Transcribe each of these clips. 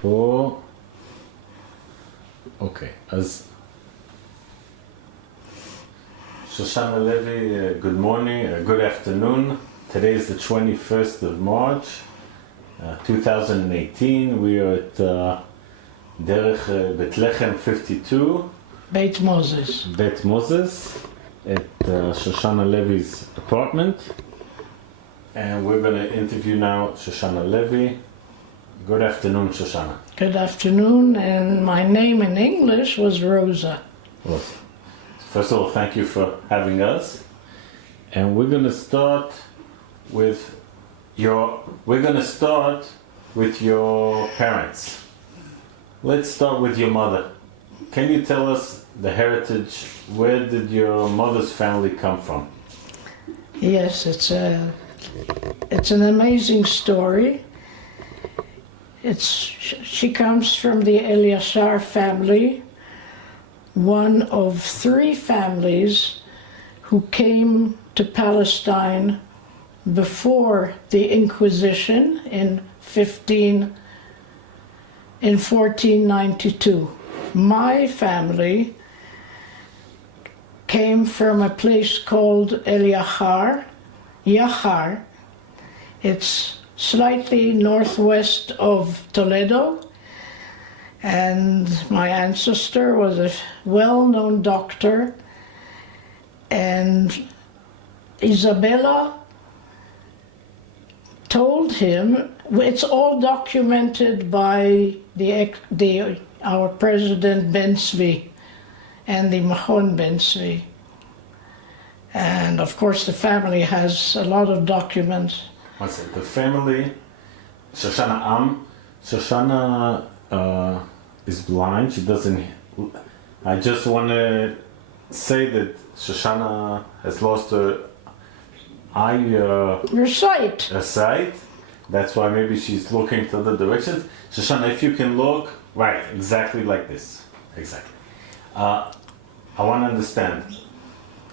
פה. אוקיי, אז Shoshana Levy, good morning, good afternoon. Today is the 21st of March, 2018. We are at דרך בית לחם 52. בית מוזס. בית מוזס, at Shoshana Levy's apartment. And we're going to interview now Shoshana Levy. Good afternoon, Shoshana. Good afternoon, and my name in English was Rosa. Well, first of all, thank you for having us. And we're going to start with your parents. Let's start with your mother. Can you tell us the heritage? Where did your mother's family come from? Yes, it's an amazing story. She comes from the Eliashar family, one of three families who came to Palestine before the Inquisition in 1492. My family came from a place called Yachar. It's slightly northwest of Toledo, and my ancestor was a well-known doctor, and Isabella told him, it's all documented by our president Ben Zvi and the Machon Ben Zvi, and of course the family has a lot of documents. What's it? The family, Shoshana is blind. She doesn't. I just want to say that Shoshana has lost her eye. Your sight. Her sight. That's why maybe she's looking to the directions. Shoshana, if you can look right, exactly like this. Exactly. I want to understand.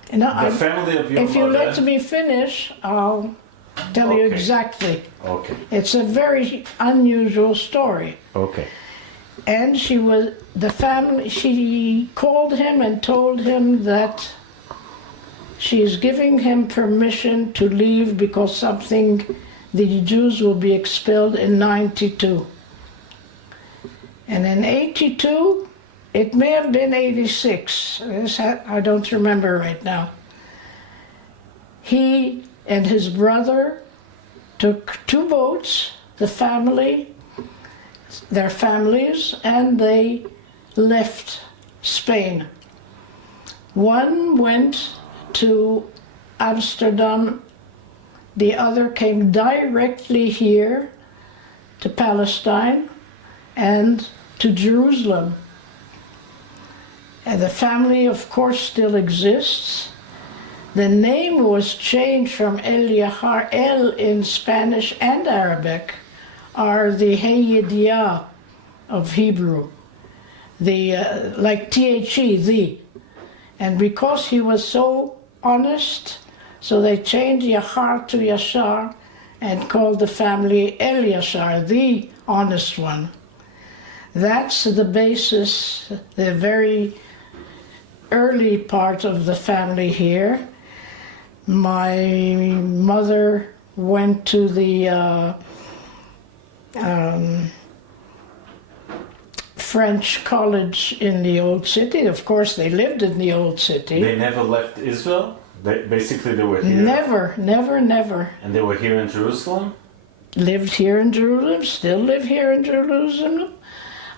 The family of your mother. If you let me finish, I'll tell you exactly. Okay. It's a very unusual story. Okay. And she called him and told him that she is giving him permission to leave because the Jews will be expelled in 92. And in 82, it may have been 86, I don't remember right now. He and his brother took two boats, their families, and they left Spain. One went to Amsterdam, the other came directly here to Palestine and to Jerusalem. And the family, of course, still exists. The name was changed from Eliachar. El in Spanish and Arabic are the Hey Yediah of Hebrew, like T-H-E, the. And because he was so honest, so they changed Yachar to Yashar and called the family Eliashar, the honest one. That's the basis, the very early part of the family here. My mother went to the French college in the old city. Of course, they lived in the old city. They never left Israel? Basically, they were here? Never. And they were here in Jerusalem? Lived here in Jerusalem, still live here in Jerusalem.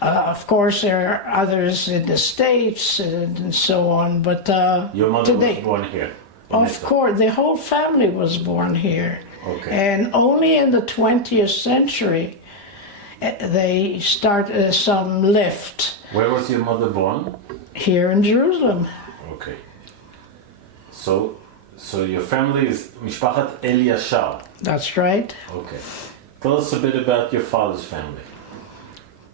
Of course, there are others in the States and so on, but your mother today, was born here? Of course, the whole family was born here. Okay. And only in the 20th century, they some left. Where was your mother born? Here in Jerusalem. Okay. So your family is Mishpachat Eliashar? That's right. Okay. Tell us a bit about your father's family.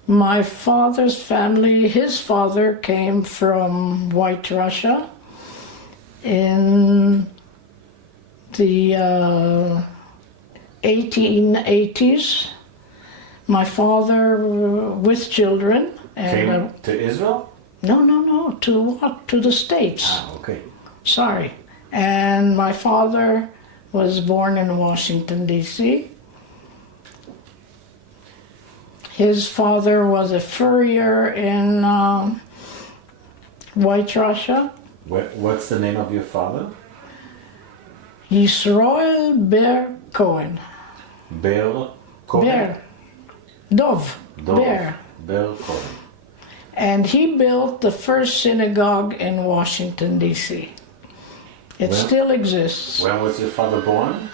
My father's family, his father came from White Russia in the 1880s, My father with children. And, Came to Israel? No. To what? To the States. Okay. Sorry. And my father was born in Washington, D.C. His father was a furrier in White Russia. What's the name of your father? Yisrael Ber Cohen. Ber Cohen? Ber. Dov. Ber. Ber Cohen. And he built the first synagogue in Washington, D.C. It still exists. When was your father born?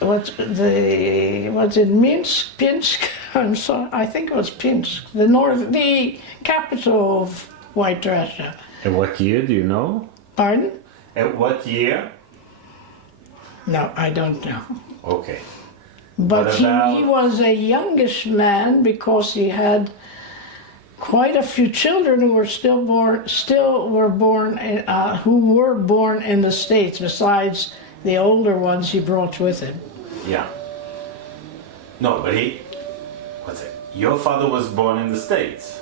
Was it Minsk? Pinsk? I'm sorry, I think it was Pinsk, the capital of White Russia. And what year, do you know? Pardon? At what year? No, I don't know. Okay. But What he about- was a youngish man because he had quite a few children who were born in the States, besides the older ones he brought with him. Yeah. No, but your father was born in the States.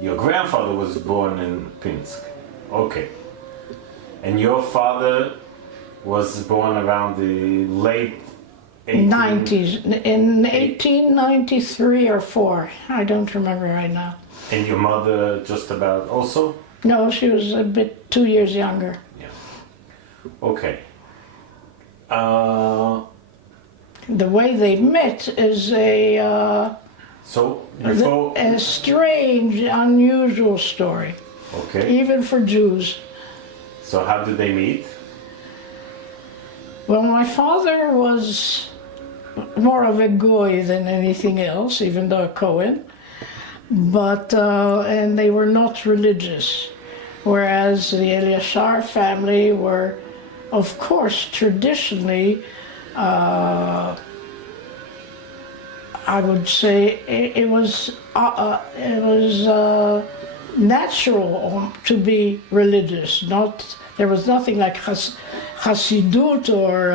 Your grandfather was born in Pinsk. Okay. And your father was born around the late 90s, in 1893 or 4. I don't remember right now. And your mother just about also? No, she was a bit 2 years younger. Yeah. Okay. The way they met is a strange, unusual story, Okay. even for Jews. So how did they meet? Well, my father was more of a goy than anything else, even though a Cohen. But and they were not religious, whereas the Eliashar family were, of course, traditionally. I would say it was natural to be religious. There was nothing like Hasidut or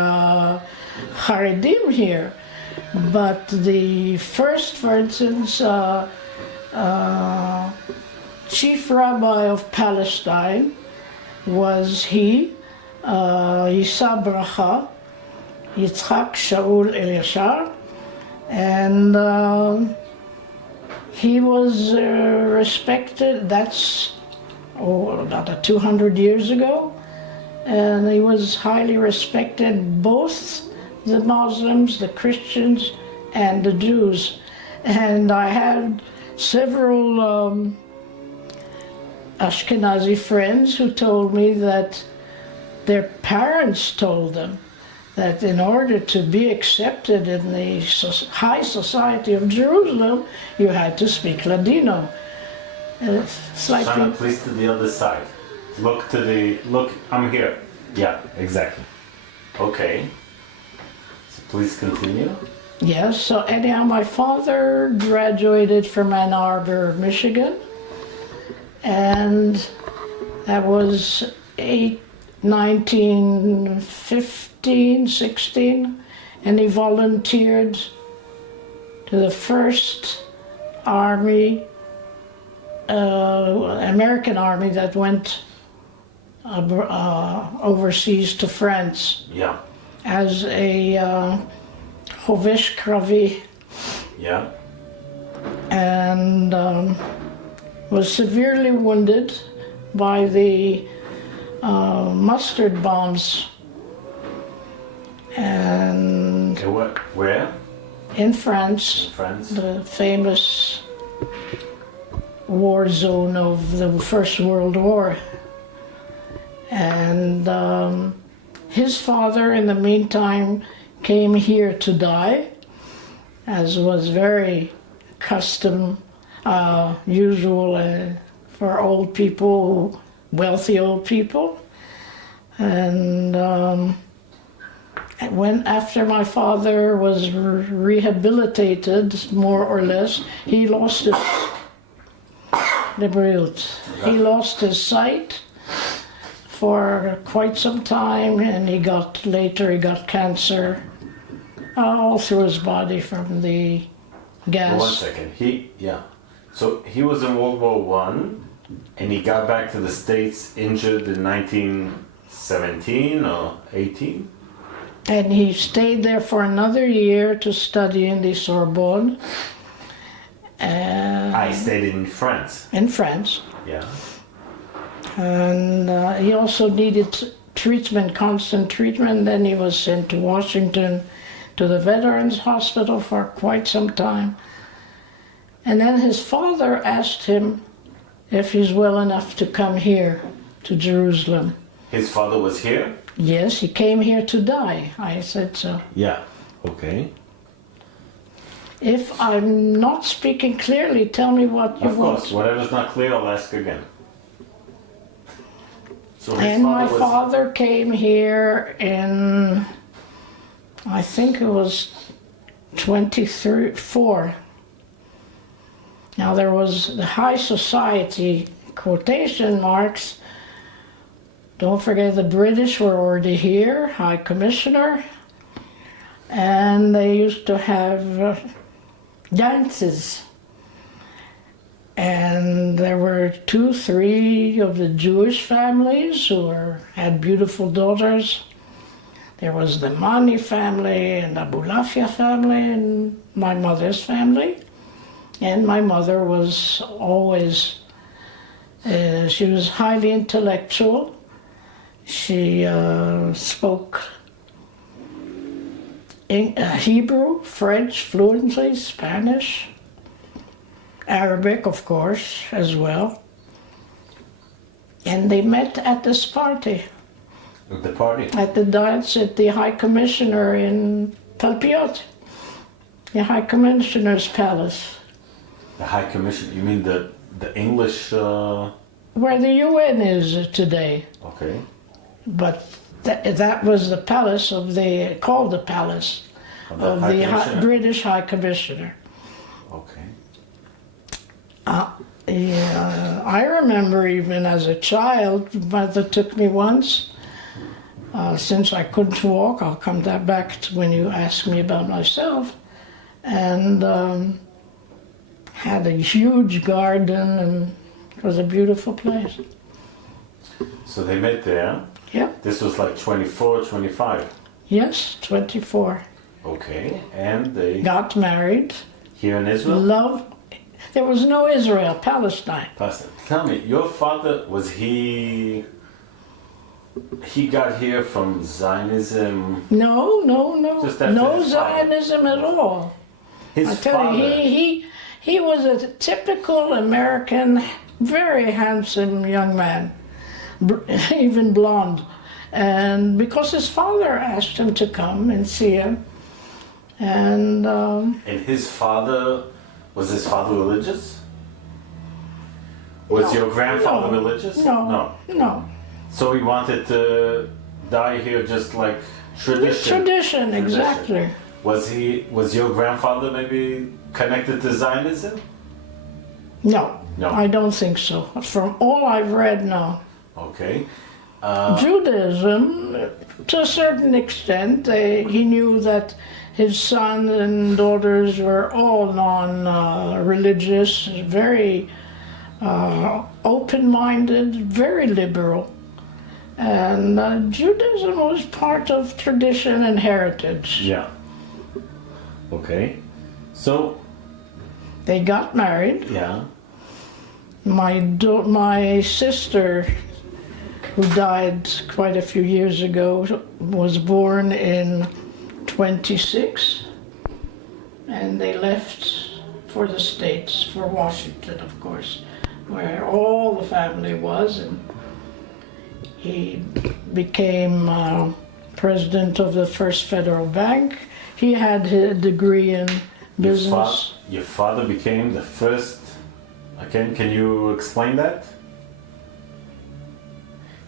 Haredim here, but the first, for instance, chief rabbi of Palestine was Yisa Bracha, Yitzchak Shaul Eliashar, and he was respected. That's about 200 years ago, and he was highly respected, both the Muslims, the Christians, and the Jews. And I had several Ashkenazi friends who told me that their parents told them that in order to be accepted in the high society of Jerusalem, you had to speak Ladino. Slightly. Shoshana, please to the other side. Look, I'm here. Yeah, exactly. Okay. So please continue. Yes, so anyhow, my father graduated from Ann Arbor, Michigan, and that was 1915, 16, and he volunteered to the first army, American army that went overseas to France. Yeah. As a Chovesh Kravi. Yeah. And was severely wounded by the mustard bombs. And where? in France. In France. The famous war zone of the First World War. And his father, in the meantime, came here to die, as was very usual for old people, wealthy old people. And after my father was rehabilitated, more or less, he lost his sight for quite some time, and later he got cancer all through his body from the gas. One second. So he was in World War One, and he got back to the States injured in 1917 or 18. And he stayed there for another year to study in the Sorbonne. I stayed in France. In France. Yeah. And he also needed treatment, constant treatment. Then he was sent to Washington to the Veterans Hospital for quite some time. And then his father asked him if he's well enough to come here to Jerusalem. His father was here? Yes, he came here to die. I said so. Yeah, okay. If I'm not speaking clearly, tell me what you want. Of course, whatever's not clear, I'll ask again. So and my father came here in, I think it was 24. Now there was the high society, quotation marks. Don't forget the British were already here, High Commissioner, and they used to have dances. And there were 2, 3 of the Jewish families who had beautiful daughters. There was the Mani family and the Abulafia family and my mother's family. And my mother was always, she was highly intellectual. She spoke Hebrew, French fluently, Spanish, Arabic, of course, as well. And they met at this party. At the party? At the dance at the High Commissioner in Talpiot, the High Commissioner's Palace. The High Commission, you mean the English... Where the UN is today. Okay. But that was the palace of called the palace of the British High Commissioner. Okay. Yeah, I remember even as a child, mother took me once. Since I couldn't walk, I'll come back to when you ask me about myself. And had a huge garden, and it was a beautiful place. So they met there. Yeah. This was like 24, 25. Yes, 24. Okay, and they... Got married. Here in Israel? There was no Israel, Palestine. Tell me, your father, was he got here from Zionism? No. Just after No his father. Zionism at all. His I tell you, he was a typical American, very handsome young man, even blonde. And because his father asked him to come and see him. And his father, was his father religious? Was your grandfather religious? No. So he wanted to die here just like tradition? Tradition, exactly. Was your grandfather maybe connected to Zionism? No, I don't think so. From all I've read, no. Okay. Judaism, to a certain extent, he knew that his son and daughters were all non-religious, very open-minded, very liberal. And Judaism was part of tradition and heritage. Yeah. Okay. So... They got married. Yeah. My sister, who died quite a few years ago, was born in 26, and they left for the States, for Washington, of course, where all the family was, and he became president of the First Federal Bank. He had a degree in business. Your father became the first... Again, can you explain that?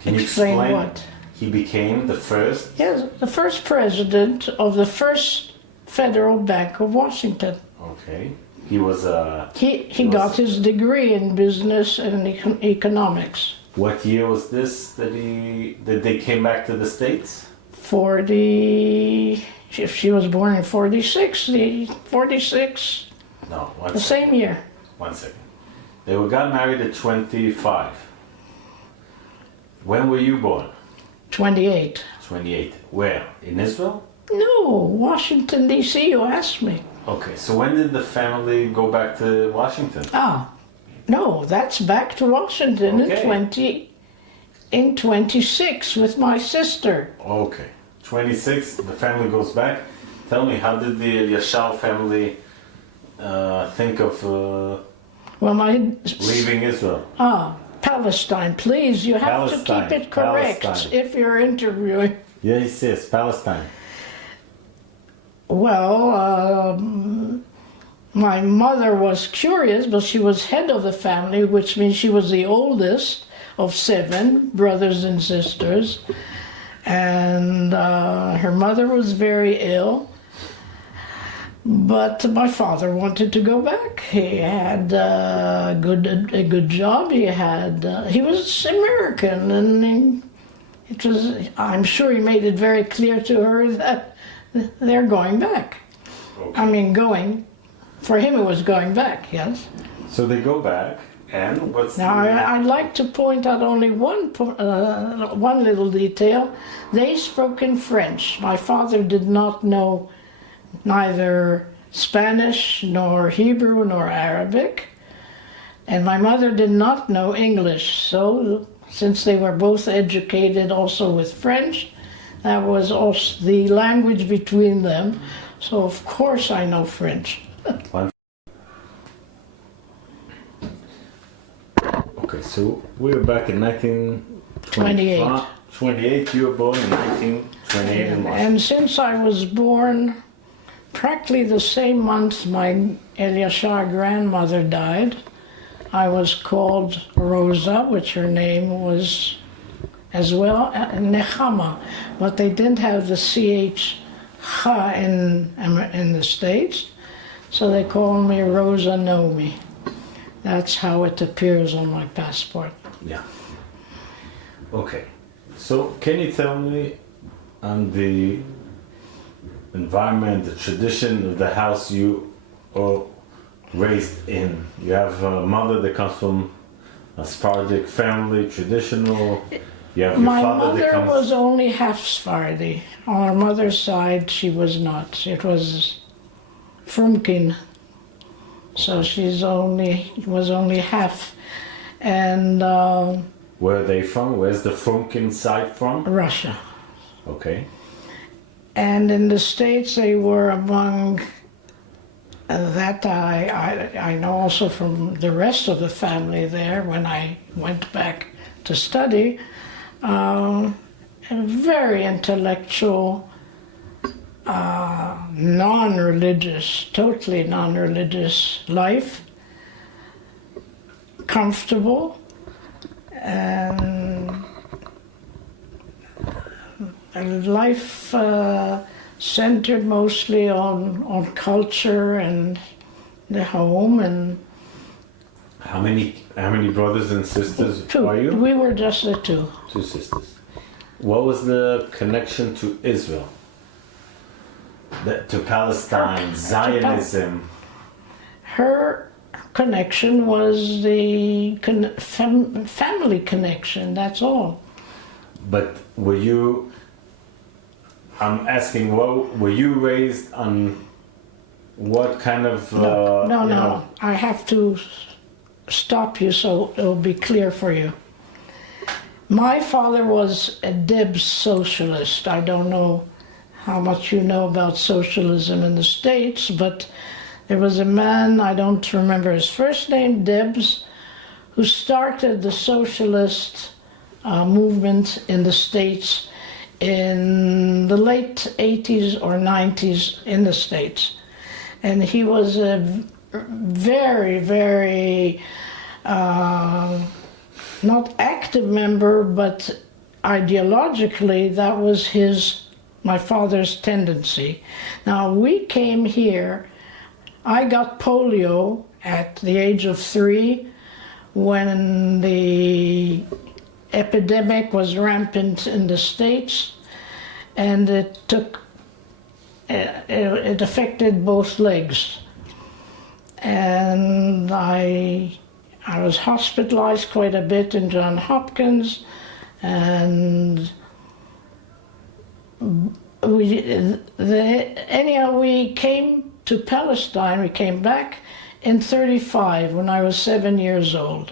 Can you explain what? He became the first... Yes, the first president of the First Federal Bank of Washington. Okay. He was a... He got his degree in business and economics. What year was this that they came back to the States? If she was born in 46, 46. No, The same year. 1 second. They got married at 25. When were you born? 28. 28. Where? In Israel? No, Washington, D.C., you asked me. Okay, so when did the family go back to Washington? No, that's back to Washington Okay. in 26 with my sister. Okay. 26, the family goes back. Tell me, how did the Yashar family think of Well, leaving Israel? Palestine, please. You have to Palestine, keep it correct Palestine. if you're interviewing. Yes, Palestine. Well, my mother was curious, but she was head of the family, which means she was the oldest of 7 brothers and sisters. And her mother was very ill. But my father wanted to go back. He had a good job. He was American, and I'm sure he made it very clear to her that they're going back. Okay. I mean, for him it was going back, yes. So they go back, and what's Now, I'd like to point out only one little detail. They spoke in French. My father did not know neither Spanish, nor Hebrew, nor Arabic. And my mother did not know English. So, since they were both educated also with French, that was also the language between them. So, of course, I know French. Okay, so we're back in 1928. 28, you were born in 1928 in Washington. And since I was born, practically the same month my Eliashar grandmother died, I was called Rosa, which her name was as well, Nechama, but they didn't have the CH Ha in the States, so they called me Rosa Nomi. That's how it appears on my passport. Yeah. Okay. So can you tell me on the environment, the tradition of the house you are raised in? You have a mother that comes from a Sephardic family, traditional. You have your My father that mother comes. was only half Sephardi. On her mother's side, she was not. It was Frumkin. So was only half. And Where are they from? Where's the Frumkin side from? Russia. Okay. And in the States, they were among that I know also from the rest of the family there when I went back to study, a very intellectual, non-religious, totally non-religious life, comfortable, and a life centered mostly on culture and the home. And How many brothers and sisters are you? We were just the 2. 2 sisters. What was the connection to Israel? To Palestine, Zionism? Her connection was the family connection, that's all. But I'm asking, were you raised on what kind of... No. I have to stop you so it'll be clear for you. My father was a Debs socialist. I don't know how much you know about socialism in the States, but there was a man, I don't remember his first name, Debs, who started the socialist movement in the States in the late 80s or 90s in the States. And he was a very, very, not active member, but ideologically that was my father's tendency. Now we came here, I got polio at the age of 3 when the epidemic was rampant in the States, and it affected both legs. and I was hospitalized quite a bit in Johns Hopkins, and anyhow, we came to Palestine. We came back in 35 when I was 7 years old.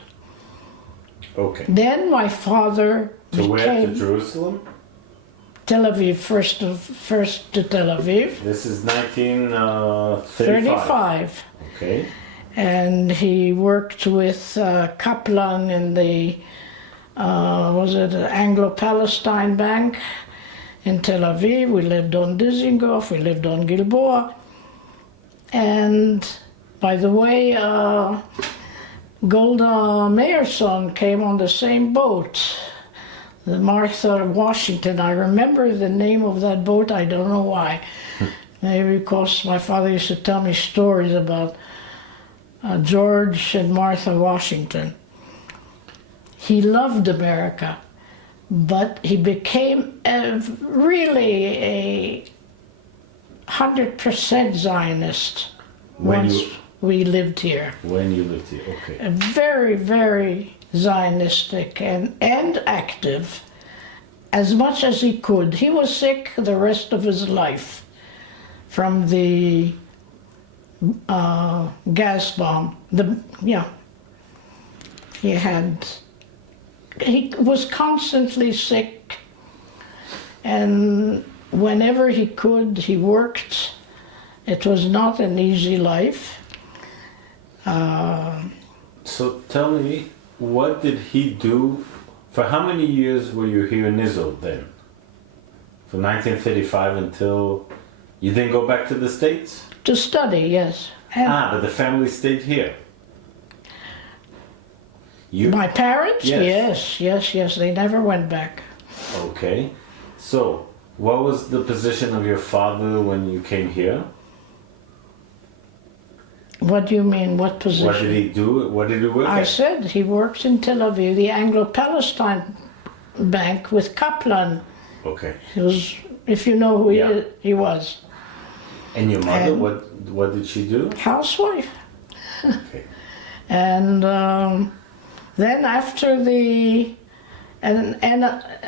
Okay. Then my father To where? To Jerusalem? Tel Aviv, first to Tel Aviv. This is 1935. 35. Okay. And he worked with Kaplan in the, Anglo-Palestine Bank in Tel Aviv. We lived on Dizengoff, we lived on Gilboa. And by the way, Golda Meirson came on the same boat, the Martha Washington. I remember the name of that boat, I don't know why. Maybe because my father used to tell me stories about George and Martha Washington. He loved America, but he became really a 100% Zionist once we lived here. When you lived here, okay. Very, very Zionistic and active, as much as he could. He was sick the rest of his life from the gas bomb. He was constantly sick, and whenever he could, he worked. It was not an easy life. So tell me, what did he do? For how many years were you here in Israel then? From 1935 until you didn't go back to the States? To study, yes. But the family stayed here. My parents? Yes. Yes, they never went back. Okay. So, what was the position of your father when you came here? What do you mean, what position? What did he do? What did he work I at? said he worked in Tel Aviv, the Anglo-Palestine Bank with Kaplan. Okay. He was, if you know who he was. And your mother, what did she do? Housewife. Okay. And then after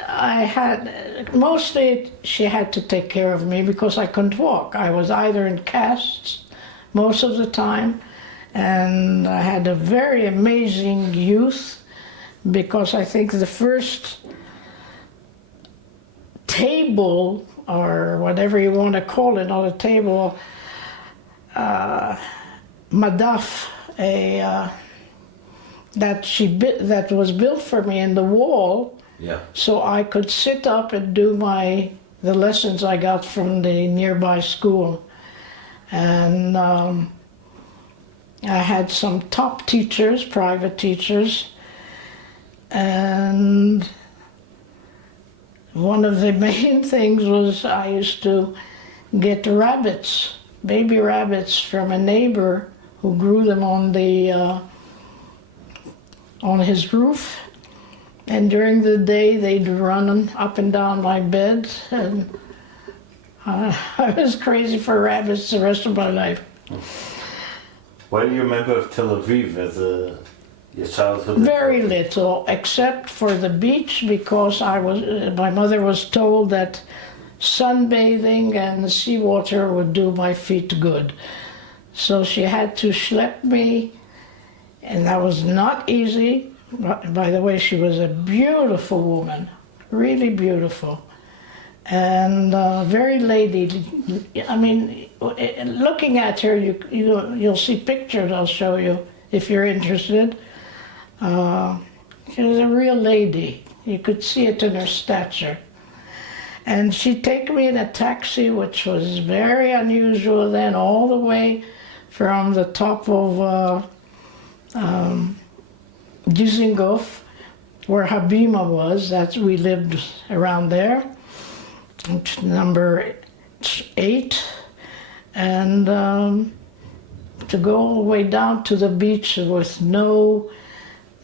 I had, mostly she had to take care of me because I couldn't walk. I was either in casts most of the time, and I had a very amazing youth because I think the first table, or whatever you want to call it, not a table, madaf, that was built for me in the wall, so I could sit up and do the lessons I got from the nearby school. And I had some top teachers, private teachers, and one of the main things was I used to get rabbits, baby rabbits, from a neighbor who grew them on his roof, and during the day they'd run up and down my bed, and I was crazy for rabbits the rest of my life. What do you remember of Tel Aviv as your childhood? Very little, except for the beach, because my mother was told that sunbathing and the seawater would do my feet good. So she had to schlep me, and that was not easy. By the way, she was a beautiful woman, really beautiful. And very lady. I mean, looking at her, you'll see pictures I'll show you if you're interested. She was a real lady. You could see it in her stature. And she'd take me in a taxi, which was very unusual then, all the way from the top of Dizengoff, where Habima was. We lived around there. Number 8, and to go all the way down to the beach with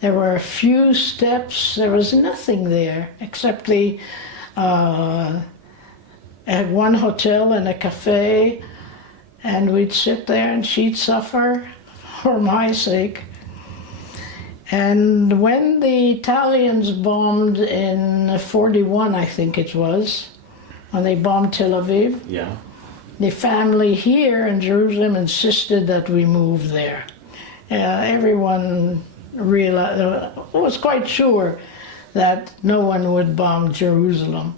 there were a few steps, there was nothing there except at one hotel and a cafe, and we'd sit there and she'd suffer for my sake. And when the Italians bombed in 41, I think it was, when they bombed Tel Aviv, Yeah. the family here in Jerusalem insisted that we move there. Everyone was quite sure that no one would bomb Jerusalem.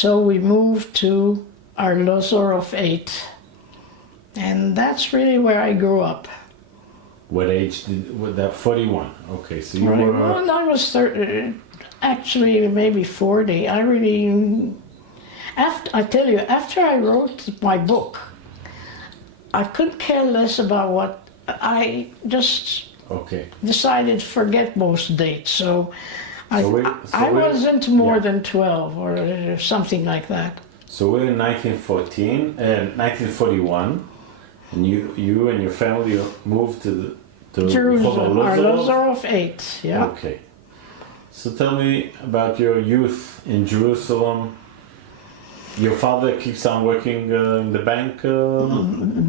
So we moved to Arlozorov 8. And that's really where I grew up. What age was that? 41. Okay, so you Right. were... Well, I was 30, actually maybe 40. I really, I tell you, after I wrote my book, I couldn't care less about what, I just Okay. decided to forget most dates. So I So wasn't more yeah. than 12 or something like that. So we're in 1941, and you and your family moved to Jerusalem, Arlozorov? Arlozorov 8, yeah. Okay. So tell me about your youth in Jerusalem. Your father keeps on working in the bank?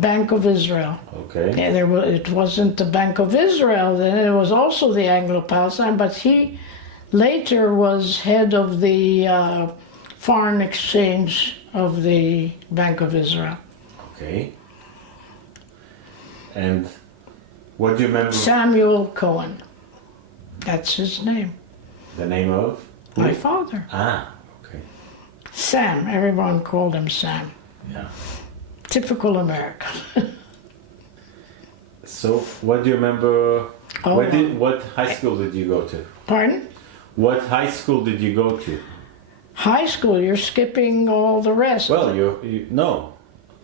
Bank of Israel. Okay. Yeah, it wasn't the Bank of Israel then, it was also the Anglo-Palestine, but he later was head of the foreign exchange of the Bank of Israel. Okay. And what do you remember? Samuel Cohen. That's his name. The name of? My father. Ah, okay. Sam. Everyone called him Sam. Yeah. Typical American. So what do you remember? Oh, What high school did you go to? Pardon? What high school did you go to? High school, you're skipping all the rest. Well, you no.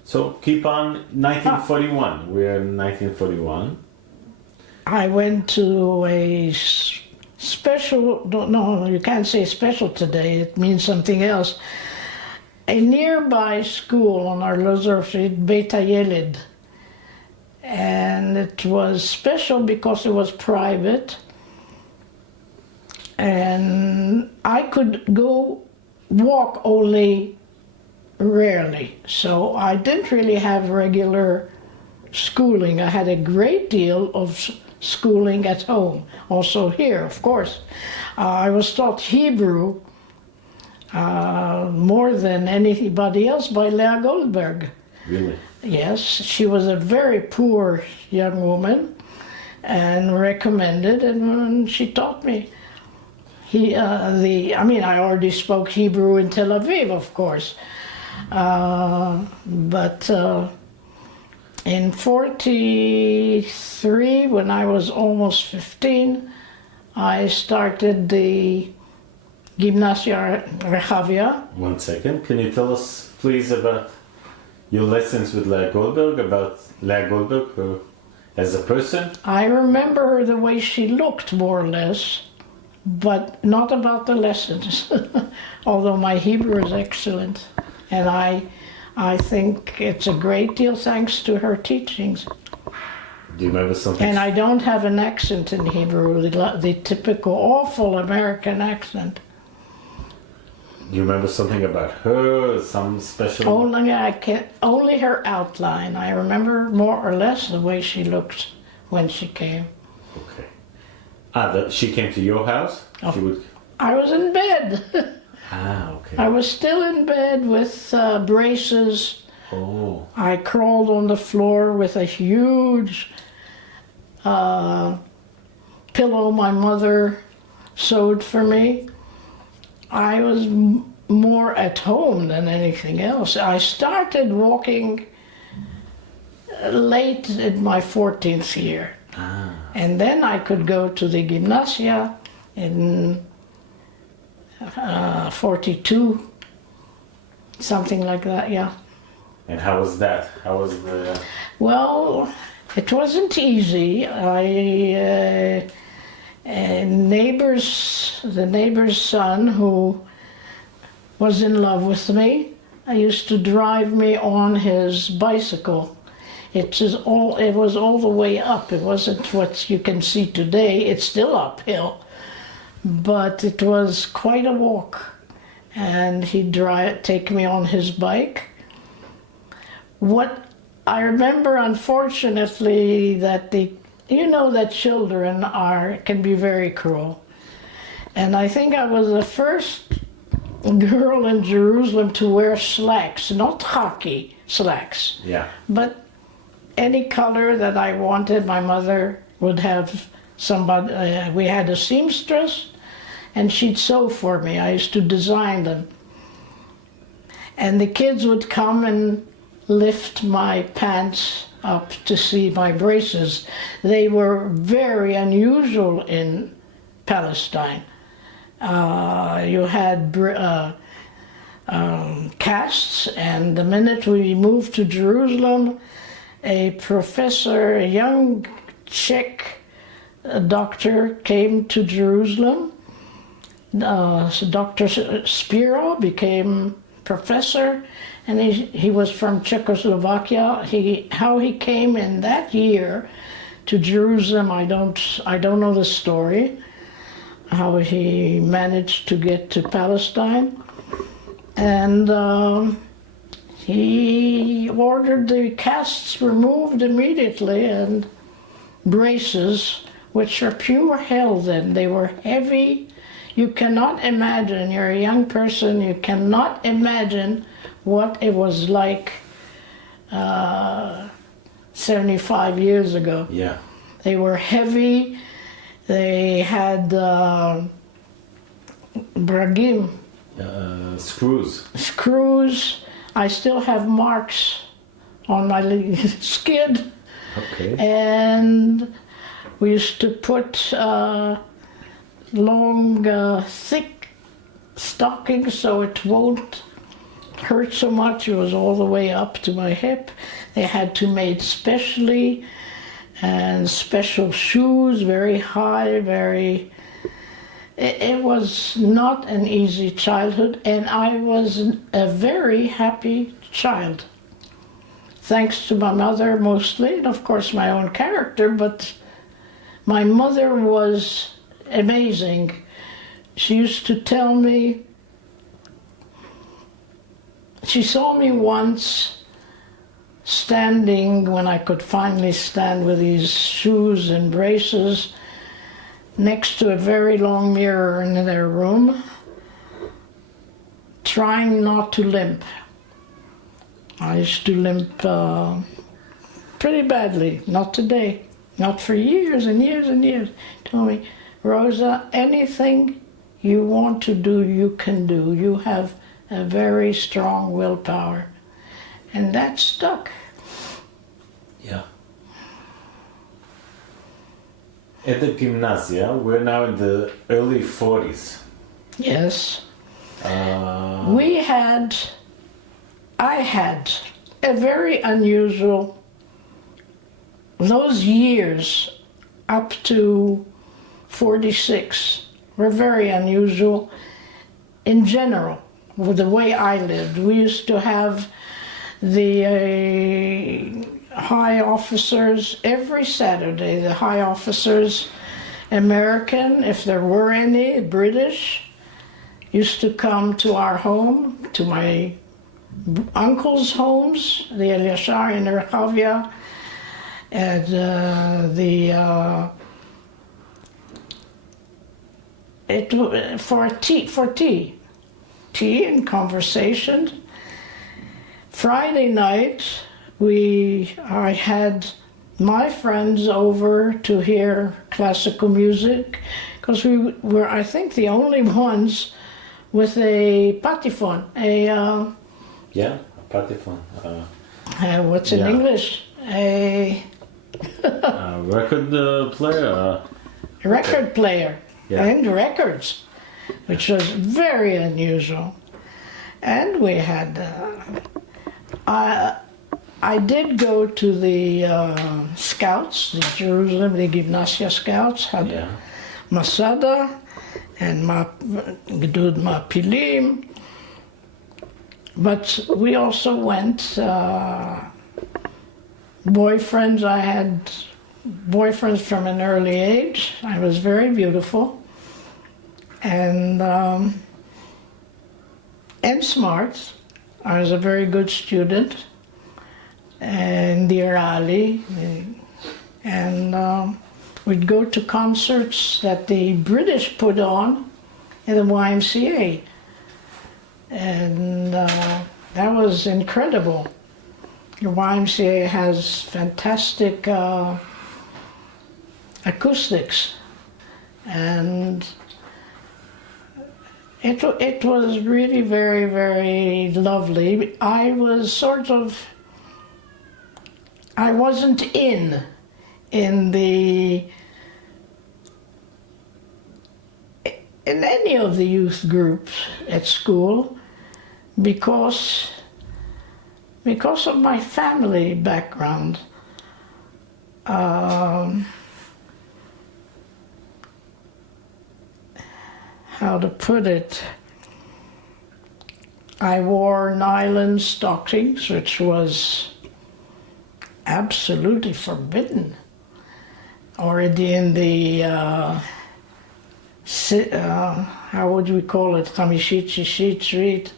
So keep on 1941. We're in 1941. I went to a special, no, you can't say special today, it means something else. A nearby school on Arlozorov Street, Beit HaYeled. And it was special because it was private. And I could go walk only rarely. So I didn't really have regular schooling. I had a great deal of schooling at home, also here, of course. I was taught Hebrew more than anybody else by Leah Goldberg. Really? Yes, she was a very poor young woman and recommended, and she taught me. I already spoke Hebrew in Tel Aviv, of course. But in 43, when I was almost 15, I started the Gimnasia Rehavia. 1 second. Can you tell us, please, about your lessons with Leah Goldberg, about Leah Goldberg as a person? I remember her the way she looked, more or less, but not about the lessons, although my Hebrew is excellent. And I think it's a great deal thanks to her teachings. Do you remember something? And I don't have an accent in Hebrew, the typical awful American accent. Do you remember something about her, some special? Only her outline. I remember more or less the way she looked when she came. Okay. She came to your house? Oh. I was in bed. Okay. I was still in bed with braces. Oh. I crawled on the floor with a huge pillow my mother sewed for me. I was more at home than anything else. I started walking late in my 14th year. And then I could go to the Gymnasia in 42, something like that, yeah. And how was that? How was the... Well, it wasn't easy. The neighbor's son, who was in love with me, used to drive me on his bicycle. It was all the way up. It wasn't what you can see today. It's still uphill, but it was quite a walk. And he'd take me on his bike. What I remember, unfortunately, that you know that children can be very cruel. And I think I was the first girl in Jerusalem to wear slacks, not hockey slacks, but any color that I wanted. My mother would have somebody, we had a seamstress, and she'd sew for me. I used to design them. And the kids would come and lift my pants up to see my braces. They were very unusual in Palestine. You had casts, and the minute we moved to Jerusalem, a professor, a young Czech doctor came to Jerusalem. So Dr. Spiro became professor, and he was from Czechoslovakia. How he came in that year to Jerusalem, I don't know the story, how he managed to get to Palestine. And he ordered the casts removed immediately, and braces, which are pure hell then. They were heavy. You cannot imagine, you're a young person, you cannot imagine what it was like 75 years ago. Yeah. They were heavy. They had bragim. Screws. Screws. I still have marks on my skin. Okay. And we used to put long, thick stockings so it won't hurt so much. It was all the way up to my hip. They had to made specially, and special shoes, very high, very... It was not an easy childhood, and I was a very happy child. Thanks to my mother mostly, and of course my own character, but my mother was amazing. She used to tell me, she saw me once standing, when I could finally stand with these shoes and braces, next to a very long mirror in their room, trying not to limp. I used to limp pretty badly, not today, not for years and years and years. Told me, Rosa, anything you want to do, you can do. You have a very strong willpower. And that stuck. Yeah. At the gymnasia, we're now in the early 40s. Yes. I had a very unusual, those years up to 46 were very unusual in general, with the way I lived. We used to have the high officers every Saturday, the high officers, American, if there were any, British, used to come to our home, to my uncle's homes, the Eliashar in Rehavia, and for tea and conversation. Friday night, I had my friends over to hear classical music, because we were, I think, the only ones with a patifon, a patifon. What's in English? A record player. Record player, and records, which was very unusual. And we had, I did go to the scouts, the Jerusalem, the Gymnasia scouts, had Masada and Gedud Mapilim. But we also went, boyfriends, I had boyfriends from an early age. I was very beautiful and smart. I was a very good student. in the alley, and we'd go to concerts that the British put on in the YMCA, and that was incredible. The YMCA has fantastic acoustics, and it was really very, very lovely. I wasn't in any of the youth groups at school because of my family background. How to put it? I wore nylon stockings, which was absolutely forbidden. Already in the, how would we call it, Chamishit, Shishit Street.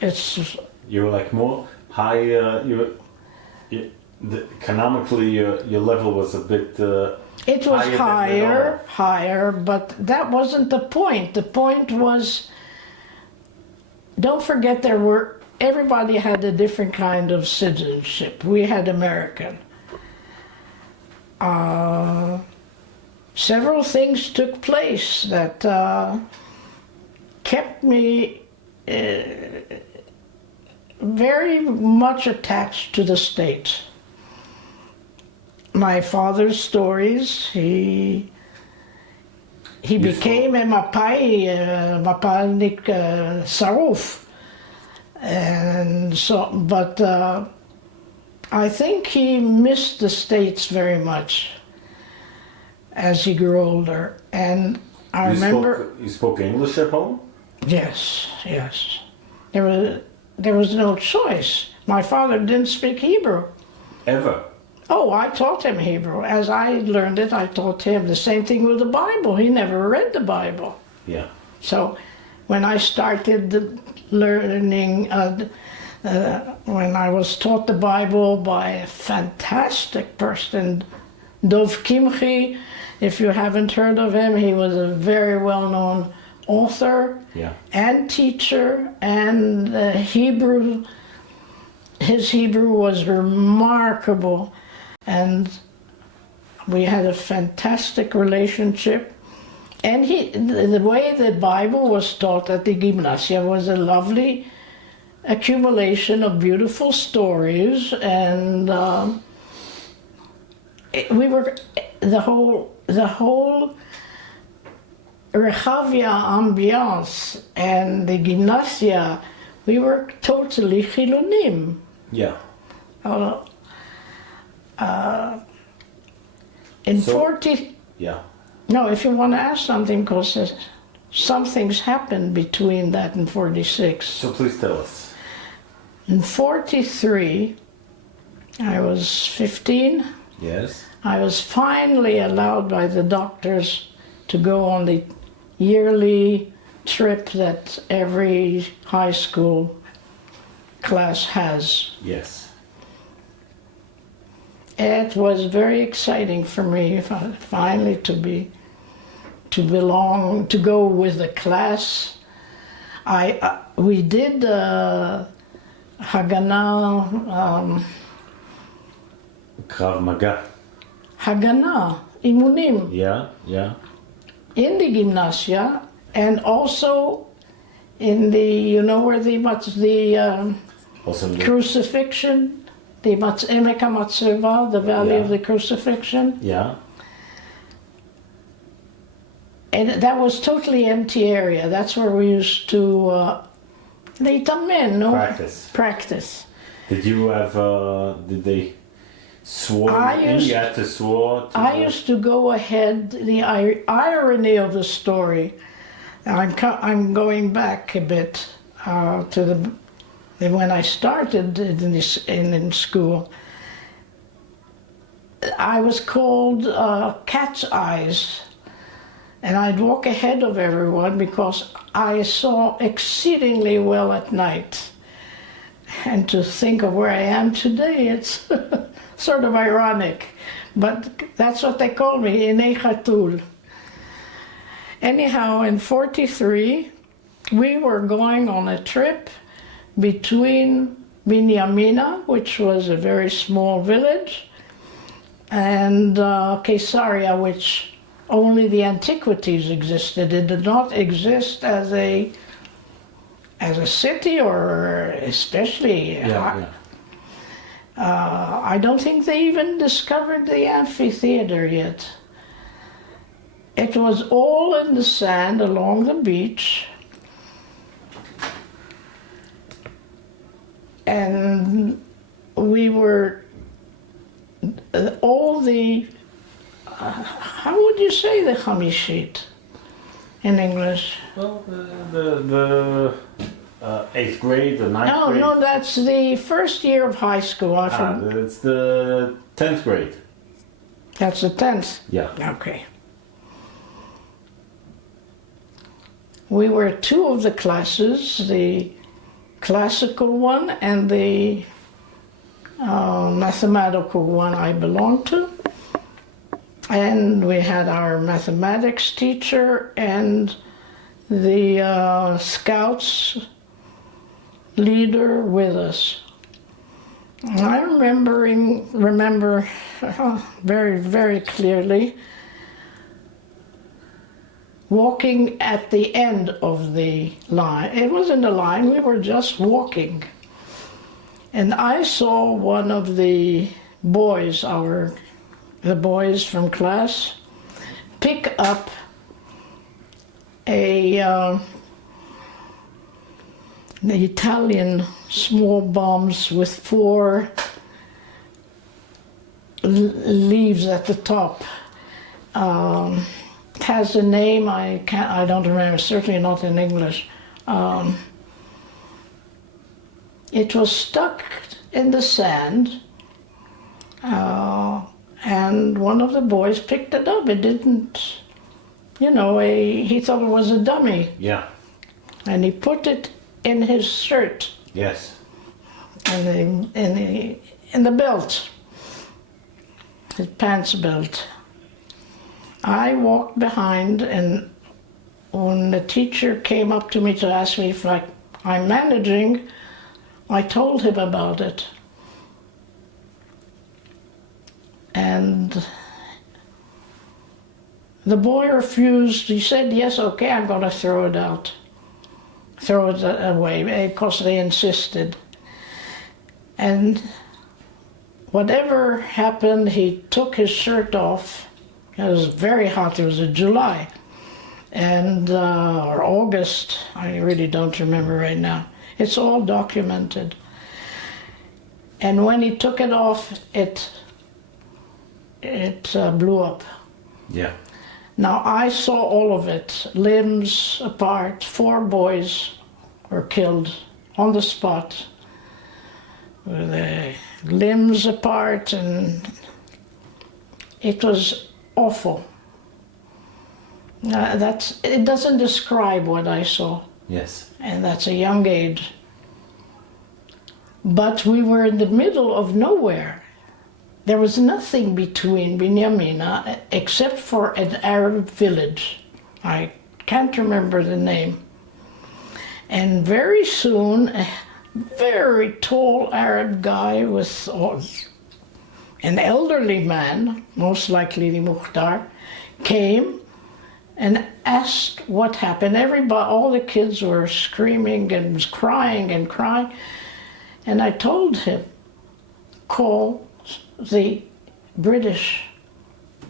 It's... You were like more high, economically your level was a bit it was higher, but that wasn't the point. The point was, don't forget everybody had a different kind of citizenship. We had American. Several things took place that kept me very much attached to the States. My father's stories, he became a Mapalnik Saruf. And so, but I think he missed the States very much as he grew older. And I remember... You spoke English at home? Yes. There was no choice. My father didn't speak Hebrew. Ever? Oh, I taught him Hebrew. As I learned it, I taught him. The same thing with the Bible. He never read the Bible. Yeah. So when I started learning, when I was taught the Bible by a fantastic person, Dov Kimchi, if you haven't heard of him, he was a very well-known author and teacher, and Hebrew. His Hebrew was remarkable, and we had a fantastic relationship. And the way the Bible was taught at the gymnasia was a lovely accumulation of beautiful stories, and we were the whole Rehavia ambiance and the gymnasia. We were totally chilunim. Yeah. Yeah. No, if you want to ask something, because some things happened between that and 46. So please tell us. In 43, I was 15. Yes. I was finally allowed by the doctors to go on the yearly trip that every high school class has. Yes. It was very exciting for me finally to go with the class. We did Hagana. Krav Maga. Hagana, imunim. Yeah. In the gymnasia, and also in the, where the crucifixion, the Emek HaMatzeva, the Valley of the Crucifixion. Yeah. And that was totally empty area. That's where we used to practice. Did you have? Did they swear? You had to swear. I used to go ahead. The irony of the story. I'm going back a bit to when I started in school. I was called Cat's Eyes, And I'd walk ahead of everyone because I saw exceedingly well at night. And to think of where I am today, it's sort of ironic. But that's what they call me, Inei Chatul. Anyhow, in 43, we were going on a trip between Binyamina, which was a very small village, and Caesarea, which only the antiquities existed. It did not exist as a city, or especially. I don't think they even discovered the amphitheater yet. It was all in the sand along the beach. And we were all the, how would you say the Chamishit in English? Well, the 8th grade, the 9th grade. No, that's the first year of high school. It's the 10th grade. That's the 10th? Yeah. Okay. We were two of the classes, the classical one and the mathematical one I belonged to. And we had our mathematics teacher and the scouts leader with us. I remember very, very clearly walking at the end of the line. It wasn't a line, we were just walking. And I saw one of the boys, the boys from class, pick up the Italian small bombs with 4 leaves at the top. It has a name I don't remember, certainly not in English. It was stuck in the sand, and one of the boys picked it up. It didn't, he thought it was a dummy. Yeah. And he put it in his shirt. Yes. In the belt, his pants belt. I walked behind, and when the teacher came up to me to ask me if I'm managing, I told him about it. And the boy refused. He said, yes, okay, I'm going to throw it out. Throw it away, because they insisted. And whatever happened, he took his shirt off. It was very hot. It was in July, or August. I really don't remember right now. It's all documented. And when he took it off, it blew up. Yeah. Now I saw all of it, limbs apart. 4 boys were killed on the spot, with the limbs apart, and it was awful. It doesn't describe what I saw. Yes. And that's a young age. But we were in the middle of nowhere. There was nothing between Binyamina except for an Arab village. I can't remember the name. And very soon, a very tall Arab guy with an elderly man, most likely the Mukhtar, came and asked what happened. All the kids were screaming and crying and crying. And I told him, call the British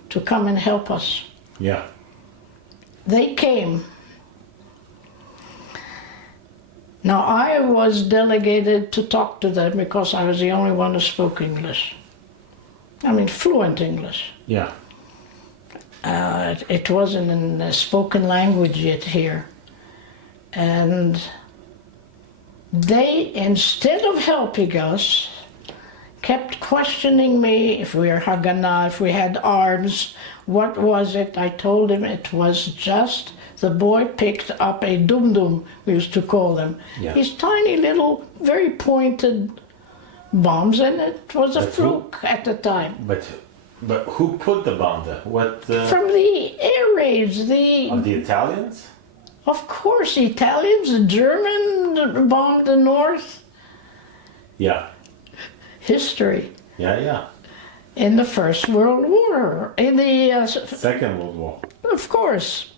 to come and help us. Yeah. They came. Now I was delegated to talk to them because I was the only one who spoke English. I mean, fluent English. Yeah. It wasn't in a spoken language yet here. And they, instead of helping us, kept questioning me if we were Haganah, if we had arms, what was it? I told him it was just the boy picked up a dum-dum, we used to call them. Yeah. These tiny little, very pointed bombs, and it was a fluke at the time. But who put the bomb there? What? From the air raids, Of the Italians? Of course, the Italians, the German bombed the North. Yeah. History. Yeah. In the First World War, in the Second World War. Of course.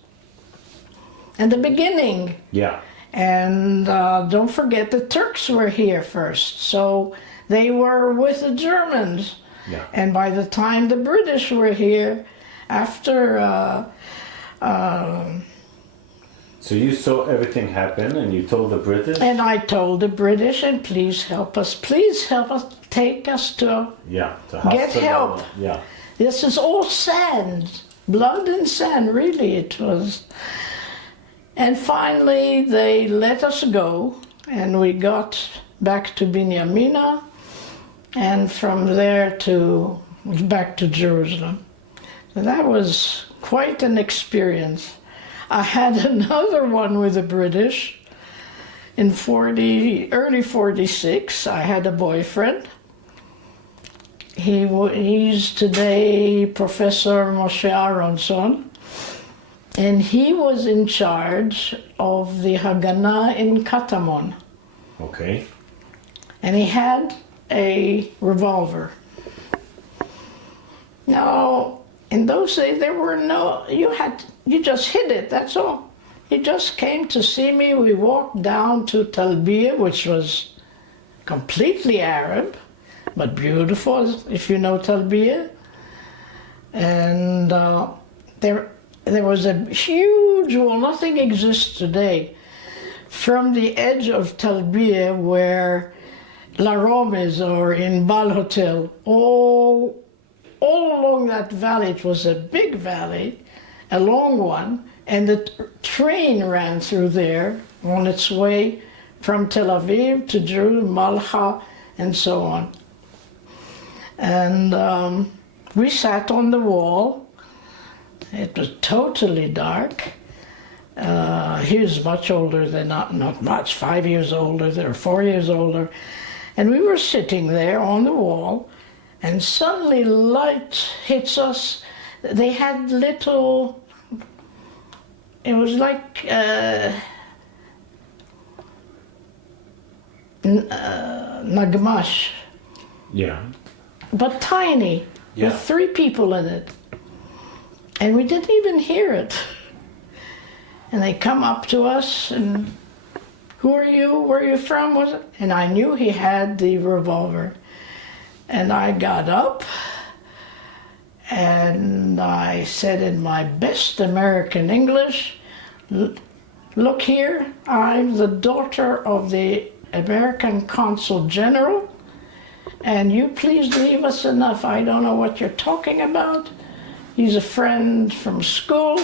And the beginning. Yeah. And don't forget the Turks were here first, so they were with the Germans. Yeah. And by the time the British were here, after So you saw everything happen and you told the British? and I told the British, and please help us, take us to Yeah. To get hospital. help. Yeah. This is all sand, blood and sand, really it was. And finally they let us go, and we got back to Binyamina, and from there back to Jerusalem. So that was quite an experience. I had another one with the British in early 46. I had a boyfriend. He's today Professor Moshe Aronson, and he was in charge of the Haganah in Katamon. Okay. And he had a revolver. Now, in those days, there were you just hit it, that's all. He just came to see me. We walked down to Talbiya, which was completely Arab, but beautiful, if you know Talbiya. And there was a huge wall, nothing exists today, from the edge of Talbiya where La Rome is, or in Bal Hotel, all along that valley. It was a big valley, a long one, and the train ran through there on its way from Tel Aviv to Jerusalem, Malcha, and so on. And we sat on the wall. It was totally dark. He was much older than, not much, 5 years older or 4 years older. And we were sitting there on the wall, and suddenly light hits us. They had little, it was like nagmash, Yeah. but tiny, Yeah. with 3 people in it. And we didn't even hear it. And they come up to us and, who are you? Where are you from? Was it? And I knew he had the revolver. And I got up and I said in my best American English, look here, I'm the daughter of the American Consul General, and you please leave us enough. I don't know what you're talking about. He's a friend from school,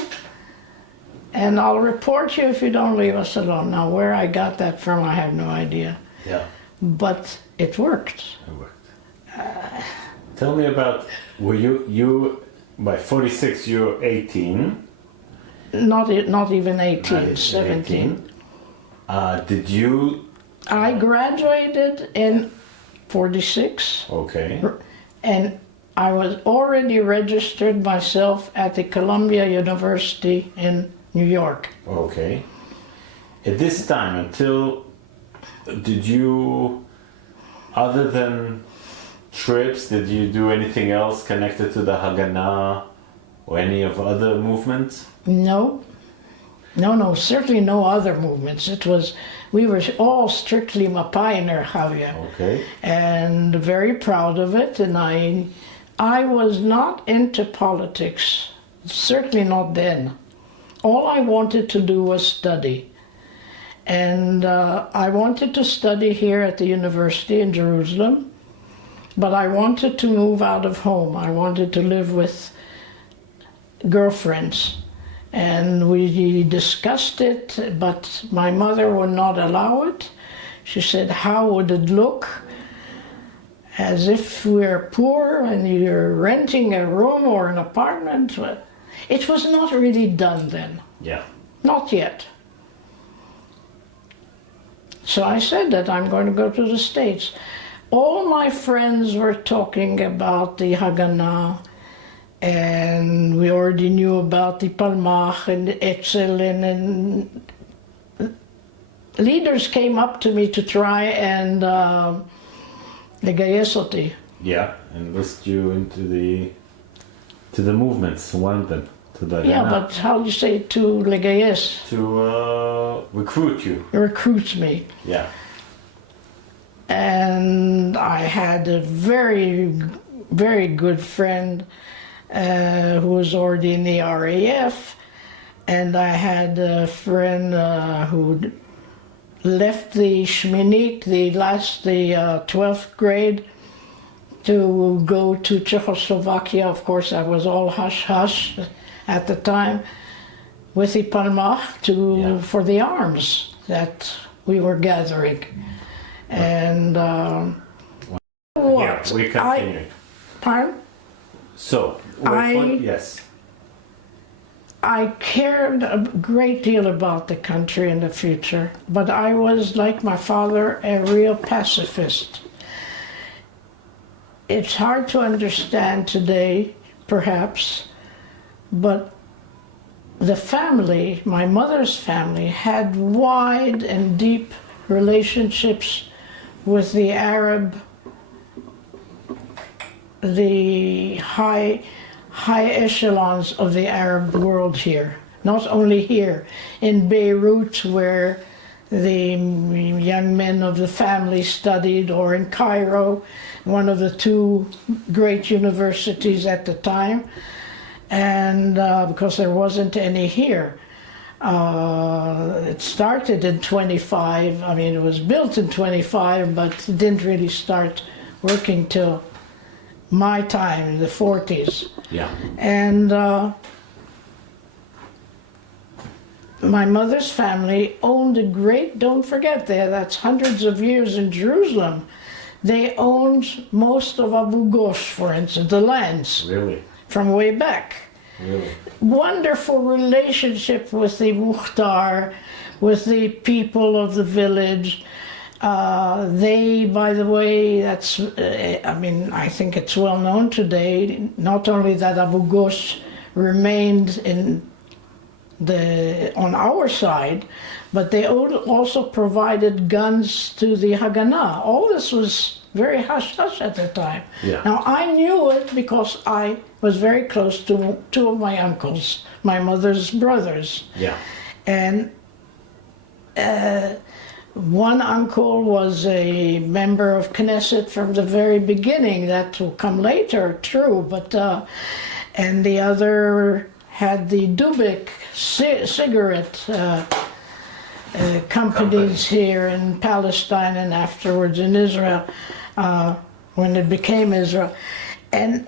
and I'll report you if you don't leave us alone. Now, where I got that from, I have no idea. Yeah. But it worked. It worked. Tell me about, were you by 46 you're 18? Not even 18, Not 17. 18. Did you? I graduated in 46. Okay. And I was already registered myself at the Columbia University in New York. Okay. At this time, did you, other than trips, did you do anything else connected to the Haganah or any of other movements? No, certainly no other movements. We were all strictly Mapai in Erchavia. Okay. And very proud of it. And I was not into politics, certainly not then. All I wanted to do was study. And I wanted to study here at the university in Jerusalem, but I wanted to move out of home. I wanted to live with girlfriends. And we discussed it, but my mother would not allow it. She said, how would it look? as if we're poor and you're renting a room or an apartment. It was not really done then. Yeah. Not yet. So I said that I'm going to go to the States. All my friends were talking about the Haganah, and we already knew about the Palmach and the וצלם, and leaders came up to me to try and לגייס אותי. Yeah, and list you into the movements, one of them. To the Yeah, but how do you say to לגייס? To recruit you. Recruit me. Yeah. And I had a very, very good friend who was already in the RAF, and I had a friend who left the Shminit, the 12th grade, to go to Czechoslovakia. Of course, I was all hush-hush at the time, with the Palmach for the arms that we were gathering. And Yeah, we continue. Pardon? So, yes. I cared a great deal about the country and the future, but I was, like my father, a real pacifist. It's hard to understand today, perhaps, but the family, my mother's family, had wide and deep relationships with the Arab, the high echelons of the Arab world here. Not only here, in Beirut, where the young men of the family studied, or in Cairo, one of the two great universities at the time, and because there wasn't any here. It started in 25, I mean it was built in 25, but it didn't really start working till my time in the 40s. Yeah. And my mother's family owned a great, don't forget that's hundreds of years in Jerusalem. They owned most of Abu Ghosh, for instance, the lands. Really? From way back. Really? Wonderful relationship with the Mukhtar, with the people of the village. They, by the way, that's, I mean, I think it's well known today, not only that Abu Ghosh remained on our side, but they also provided guns to the Haganah. All this was very hush-hush at the time. Yeah. Now, I knew it because I was very close to two of my uncles, my mother's brothers. Yeah. And one uncle was a member of Knesset from the very beginning. That will come later, true, but and the other had the Dubik cigarette companies here in Palestine and afterwards in Israel, when it became Israel. And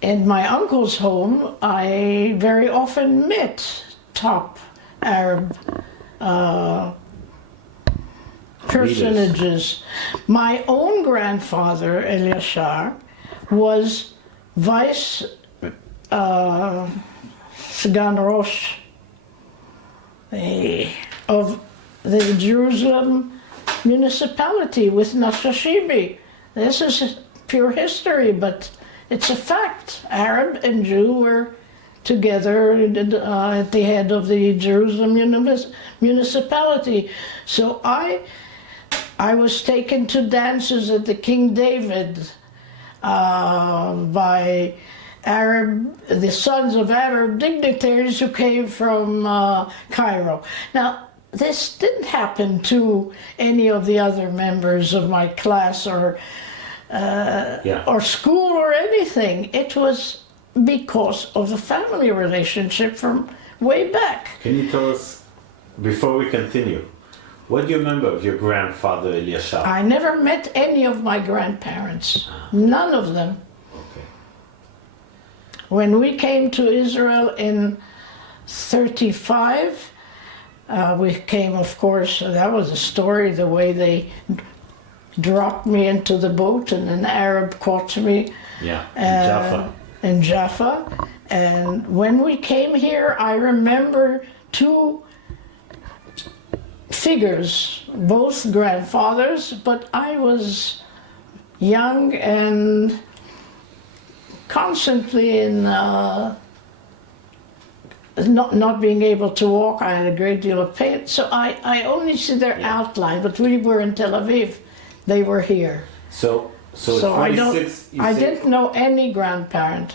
in my uncle's home, I very often met top Arab personages. My own grandfather, Eliashar, was vice Sgan Rosh of the Jerusalem municipality with Nashashibi. This is pure history, but it's a fact. Arab and Jew were together at the head of the Jerusalem municipality. So I was taken to dances at the King David by the sons of Arab dignitaries who came from Cairo. Now, this didn't happen to any of the other members of my class or school or anything. It was because of the family relationship from way back. Can you tell us, before we continue, what do you remember of your grandfather Eliashar? I never met any of my grandparents, none of them. Okay. When we came to Israel in 35, we came, of course, that was a story, the way they dropped me into the boat, and an Arab caught me. Yeah, in Jaffa. In Jaffa. And when we came here, I remember two figures, both grandfathers, but I was young and constantly in not being able to walk. I had a great deal of pain, so I only see their outline, but we were in Tel Aviv. They were here. So at 46, I didn't know any grandparent.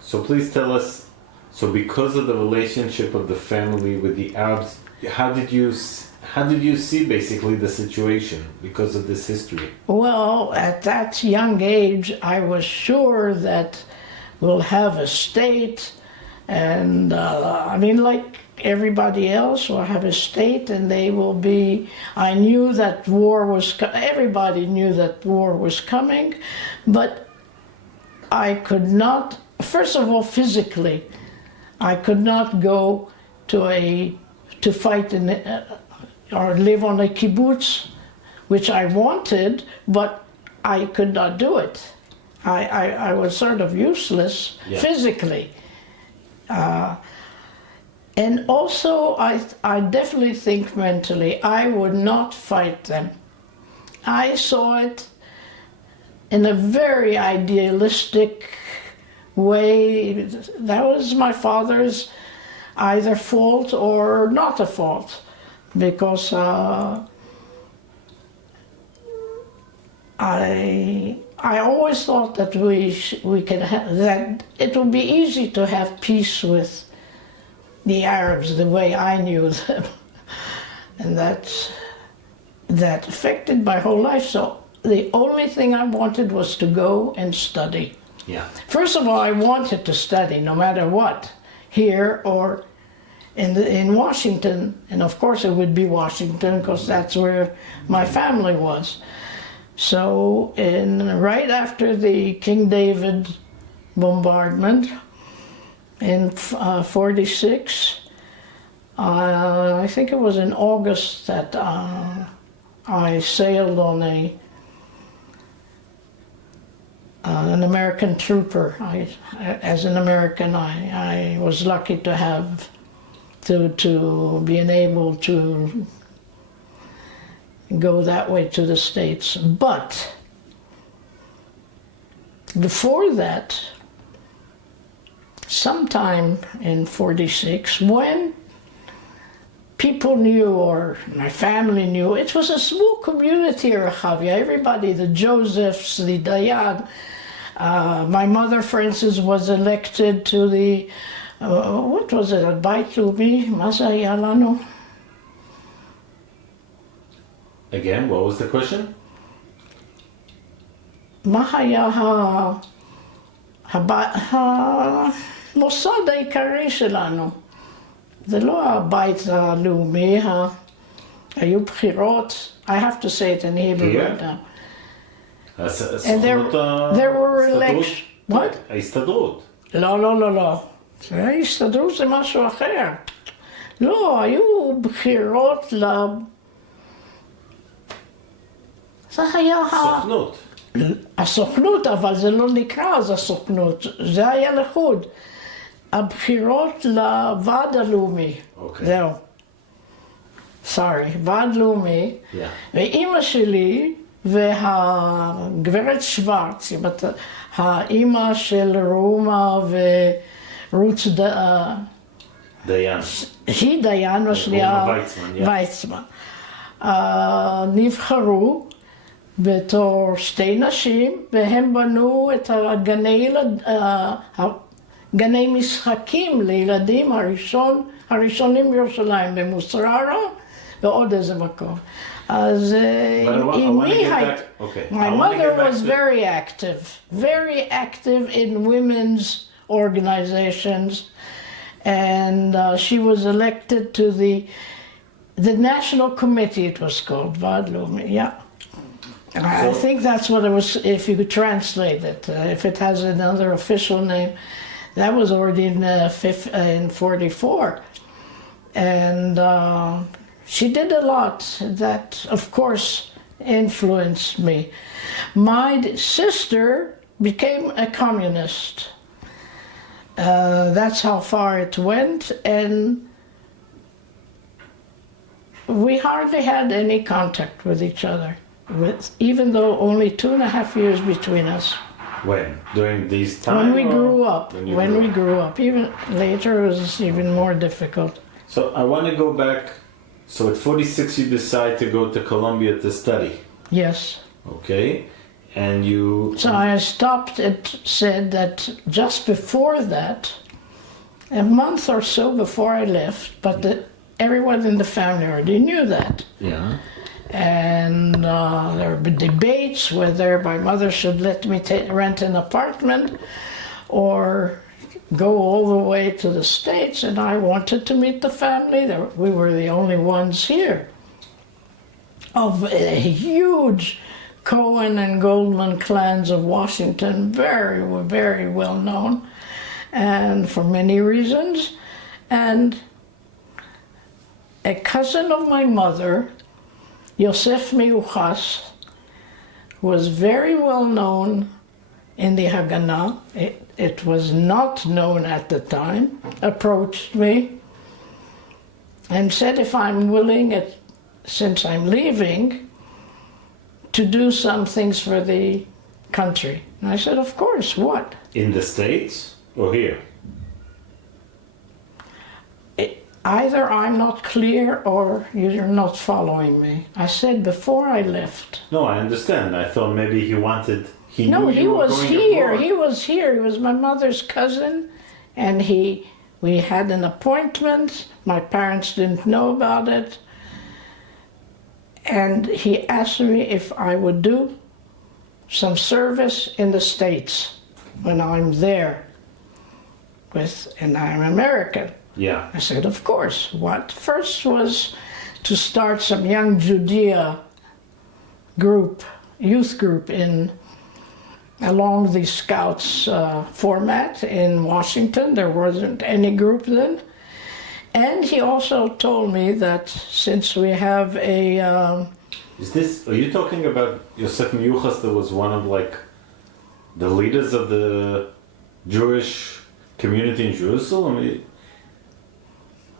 So please tell us, so because of the relationship of the family with the Arabs, how did you see basically the situation because of this history? Well, at that young age, I was sure that we'll have a state, and I mean, like everybody else will have a state, and they will be. I knew that war was. Everybody knew that war was coming, but I could not. First of all, physically, I could not go to fight in or live on a kibbutz, which I wanted, but I could not do it. I was sort of useless physically. And also, I definitely think mentally, I would not fight them. I saw it in a very idealistic way. That was my father's either fault or not a fault, because I always thought that we can that it would be easy to have peace with the Arabs the way I knew them, and that affected my whole life. So the only thing I wanted was to go and study. Yeah. First of all, I wanted to study no matter what, here or in Washington, and of course it would be Washington because that's where my family was. So right after the King David bombardment in 46, I think it was in August that I sailed on an American trooper. As an American, I was lucky to have to be able to go that way to the States. But before that, sometime in 46, when people knew, or my family knew, it was a small community, Rehavia. Everybody, the Josephs, the Dayan. My mother, for instance, was elected to the, what was it, Beit Laumi? מה זה היה לנו? Again, what was the question? מה היה המוסד העיקרי שלנו? זה לא הבית הלאומי, היו בחירות. I have to say it in Hebrew right now. And there were elections. What? ההסתדרות. לא. ההסתדרות זה משהו אחר. לא, היו בחירות זה היה הסוכנות. הסוכנות, אבל זה לא נקרא אז הסוכנות, זה היה לחוד. הבחירות לוועד הלאומי. זהו. ועד לאומי. ואימא שלי והגברת שוורץ, האימא של רומה ורות דיין. היא דיין, ושלי ויצמן. נבחרו בתור שתי נשים, והם בנו את גני משחקים לילדים הראשונים בירושלים, במוסררה ועוד איזה מקום. אז אמי הייתה, my mother was very active in women's organizations, and she was elected to the National Committee, it was called, ועד לאומי, yeah. I think that's what it was, if you could translate it, if it has another official name. That was already in 44. And she did a lot that, of course, influenced me. My sister became a communist. That's how far it went, and we hardly had any contact with each other, even though only 2.5 years between us. When? During these times? When we grew up. When we grew up. Even later it was even more difficult. So I want to go back. So at 46 you decide to go to Colombia to study. Yes. Okay. And you... So I stopped and said that just before that, a month or so before I left, but everyone in the family already knew that. Yeah. And there were debates whether my mother should let me rent an apartment or go all the way to the States, and I wanted to meet the family. We were the only ones here of a huge Cohen and Goldman clans of Washington, very well known, and for many reasons. And a cousin of my mother, Yosef Meuchas, was very well known in the Haganah. It was not known at the time, approached me and said if I'm willing, since I'm leaving, to do some things for the country. And I said, of course, what? In the States or here? Either I'm not clear or you're not following me. I said before I left. No, I understand. I thought maybe he wanted... No, he was here. He was here. He was my mother's cousin, and we had an appointment. My parents didn't know about it. And he asked me if I would do some service in the States when I'm there, and I'm American. Yeah. I said, of course. What? First was to start some young Judea youth group along the Scouts format in Washington. There wasn't any group then. And he also told me that since we have a... are you talking about Yosef Meuchas, that was one of the leaders of the Jewish community in Jerusalem?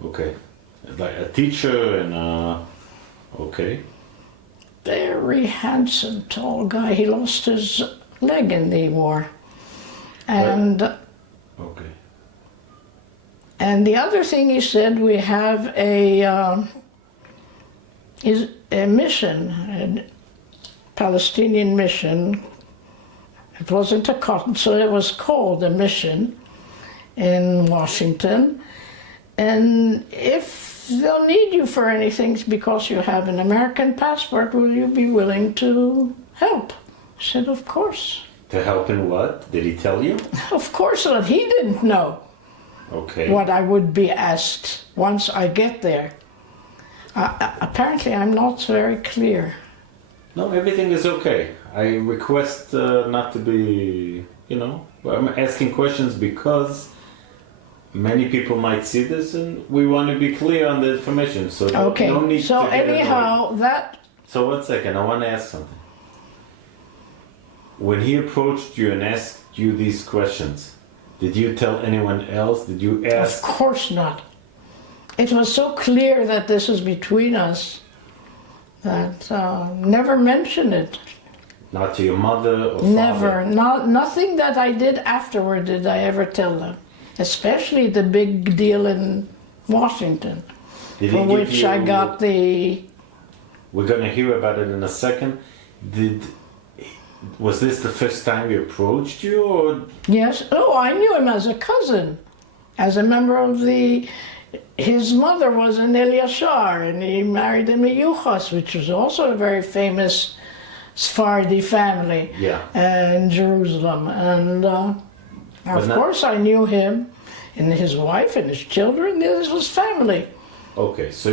Okay. Like a teacher and okay. Very handsome, tall guy. He lost his leg in the war. And okay. And the other thing he said, we have a mission, a Palestinian mission. It wasn't a consulate, it was called a mission in Washington. And if they'll need you for anything because you have an American passport, will you be willing to help? I said, of course. To help in what? Did he tell you? Of course not. He didn't know. Okay. What I would be asked once I get there. Apparently I'm not very clear. No, everything is okay. I request not to be, I'm asking questions because many people might see this and we want to be clear on the information. So okay. No need so to get anyhow, annoyed. that... So 1 second, I want to ask something. When he approached you and asked you these questions, did you tell anyone else? Did you ask? Of course not. It was so clear that this is between us that never mention it. Not to your mother or Never. father? Nothing that I did afterward did I ever tell them. Especially the big deal in Washington, for which I got the... We're going to hear about it in a second. Was this the first time he approached you, or? Yes. Oh, I knew him as a cousin, as a member of the... His mother was an Eliashar, and he married a Meuchas, which was also a very famous Sephardi family in Jerusalem. And of course I knew him, and his wife, and his children. This was family. Okay, so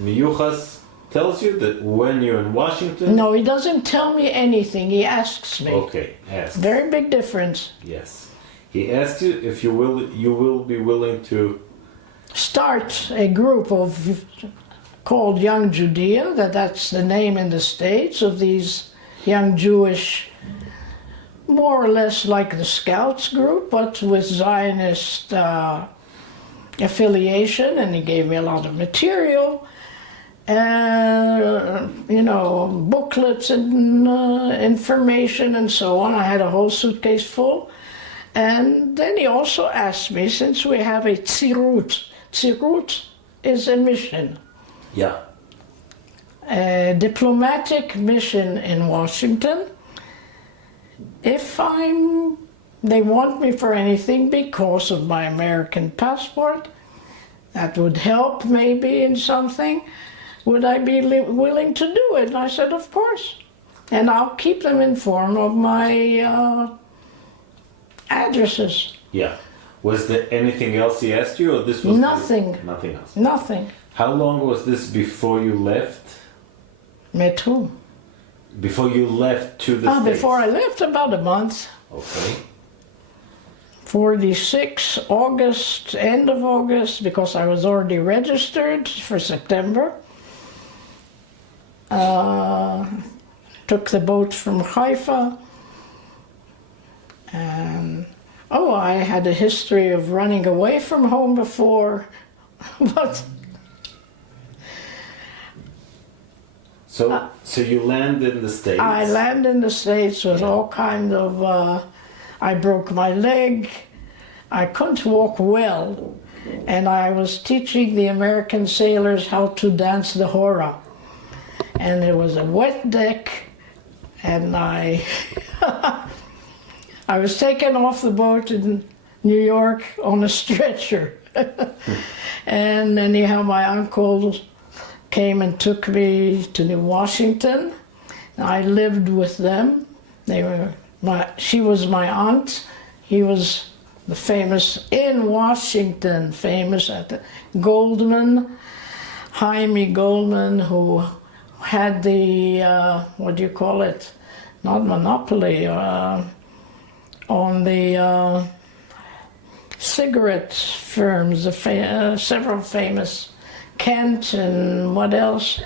Meuchas tells you that when you're in Washington... No, he doesn't tell me anything. He asks me. Okay, asks. Very big difference. Yes. He asked you if you will be willing to... Start a group of called Young Judea, that's the name in the States of these young Jewish, more or less like the Scouts group, but with Zionist affiliation, and he gave me a lot of material, booklets and information and so on. I had a whole suitcase full. And then he also asked me, since we have a tzirut is a mission. Yeah. A diplomatic mission in Washington. If they want me for anything because of my American passport, that would help maybe in something, would I be willing to do it? And I said, of course. And I'll keep them informed of my addresses. Yeah. Was there anything else he asked you, or this was nothing? Nothing else. Nothing. How long was this before you left? Met whom? Before you left to the States? Before I left, about a month. Okay. 46 August, end of August, because I was already registered for September. Took the boat from Haifa. And I had a history of running away from home before, but. So you land in the States? I land in the States with all kind of. I broke my leg. I couldn't walk well, and I was teaching the American sailors how to dance the hora. And there was a wet deck, and I was taken off the boat in New York on a stretcher. And anyhow, my uncle came and took me to New Washington. I lived with them. She was my aunt. He was the famous in Washington, famous at the Goldman, Jaime Goldman, who had the what do you call it? Not monopoly. On the cigarette firms, several famous, Kent and what else?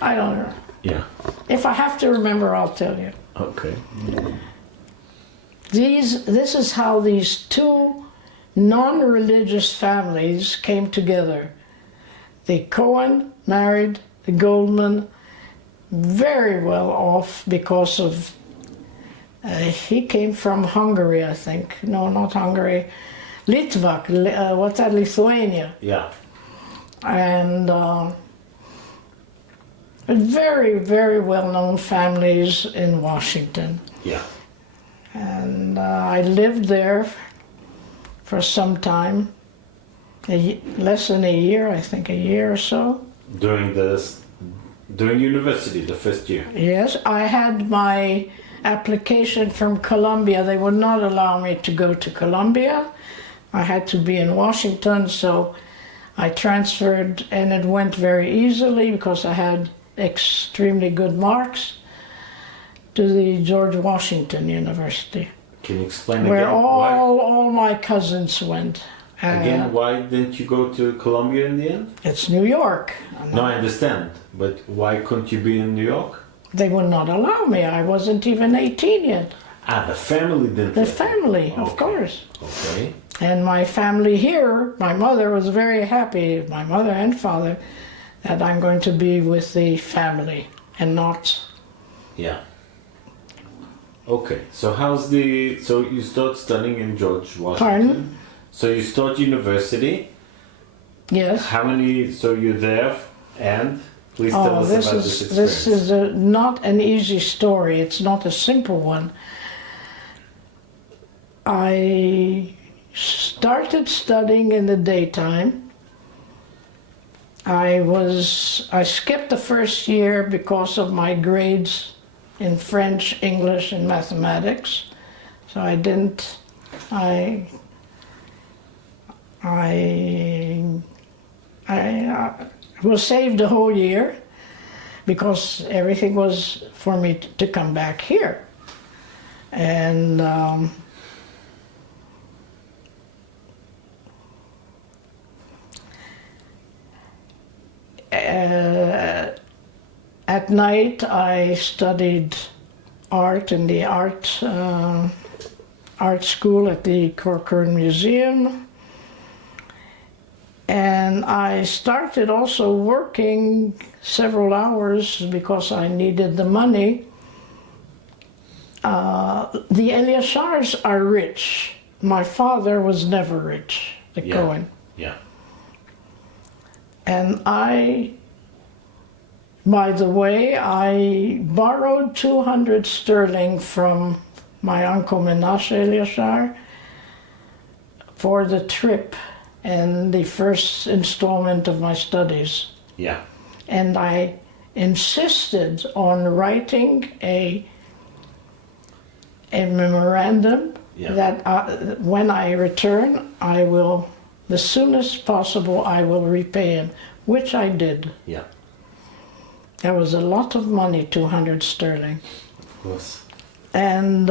I don't know. Yeah. If I have to remember, I'll tell you. Okay. This is how these two non-religious families came together. The Cohen married the Goldman, very well off because of he came from Hungary, I think. No, not Hungary. Litvak, what's that, Lithuania? Yeah. And very, very well-known families in Washington. Yeah. And I lived there for some time, less than a year, I think a year or so. During university, the first year? Yes, I had my application from Columbia. They would not allow me to go to Columbia. I had to be in Washington, so I transferred, and it went very easily because I had extremely good marks, to the George Washington University. Can you explain where again? all my cousins went. Again, why didn't you go to Columbia in the end? It's New York. No, I understand, but why couldn't you be in New York? They would not allow me. I wasn't even 18 yet. The family didn't. The family, of course. Okay. And my family here, my mother was very happy, my mother and father, that I'm going to be with the family and not. Yeah. Okay, so so you start studying in George Washington? Pardon? So you start university? Yes. How many, so you're there, and please tell us about this experience. This is not an easy story, it's not a simple one. I started studying in the daytime. I skipped the first year because of my grades in French, English, and mathematics. So I didn't, I was saved the whole year because everything was for me to come back here. And at night I studied art in the art school at the Corcoran Museum. And I started also working several hours because I needed the money. The Eliashars are rich. My father was never rich, the Cohen. Yeah. And by the way, I borrowed 200 sterling from my uncle Menashe Eliashar for the trip and the first installment of my studies. Yeah. And I insisted on writing a memorandum that when I return, I will, the soonest possible, I will repay him, which I did. Yeah. That was a lot of money, 200 sterling. Of course. And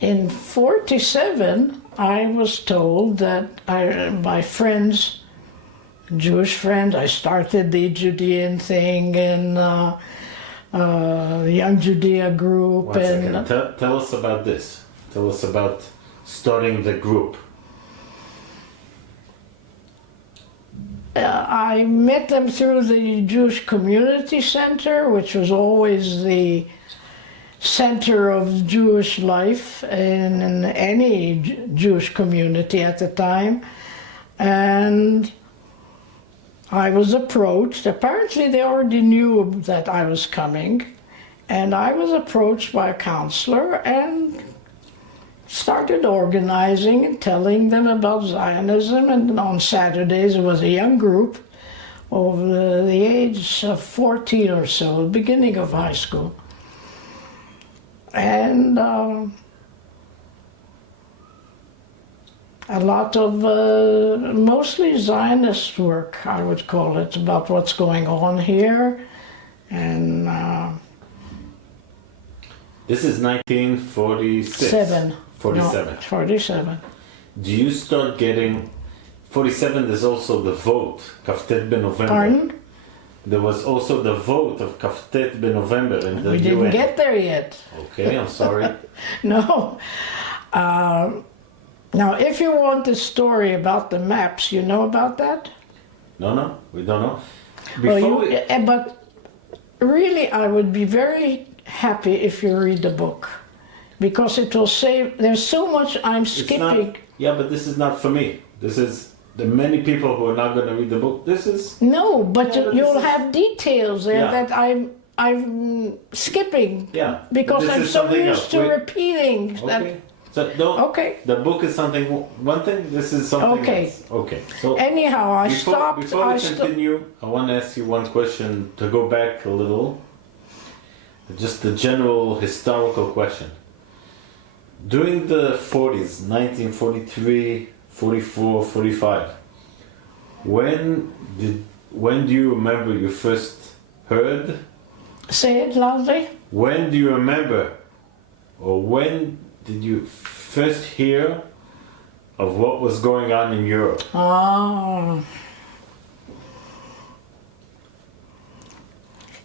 in 47, I was told that my friends, Jewish friends, I started the Judean thing and the Young Judea group. One second. Tell us about this. Tell us about starting the group. I met them through the Jewish Community Center, which was always the center of Jewish life in any Jewish community at the time. And I was approached. Apparently they already knew that I was coming. And I was approached by a counselor and started organizing and telling them about Zionism. And on Saturdays it was a young group of the age of 14 or so, beginning of high school. And a lot of mostly Zionist work, I would call it, about what's going on here. And this is 1946. 47. No, 47. Do you start getting 47? There's also the vote, Kaftet November. Pardon? There was also the vote of Kaftet November in the UN. We didn't get there yet. Okay, I'm sorry. No. Now, if you want the story about the maps, you know about that? No, we don't know. But really, I would be very happy if you read the book, because it will save. There's so much I'm skipping. But this is not for me. This is the many people who are not going to read the book. This is but you'll have details there that I'm skipping. Yeah, because I'm so used to repeating. Okay. The book is something. One thing. This is something else. Okay. So anyhow, I stopped. Before we continue, I want to ask you one question to go back a little. Just a general historical question. During the 40s, 1943, 44, 45, when do you remember you first heard? Say it loudly. When do you remember, or when did you first hear of what was going on in Europe?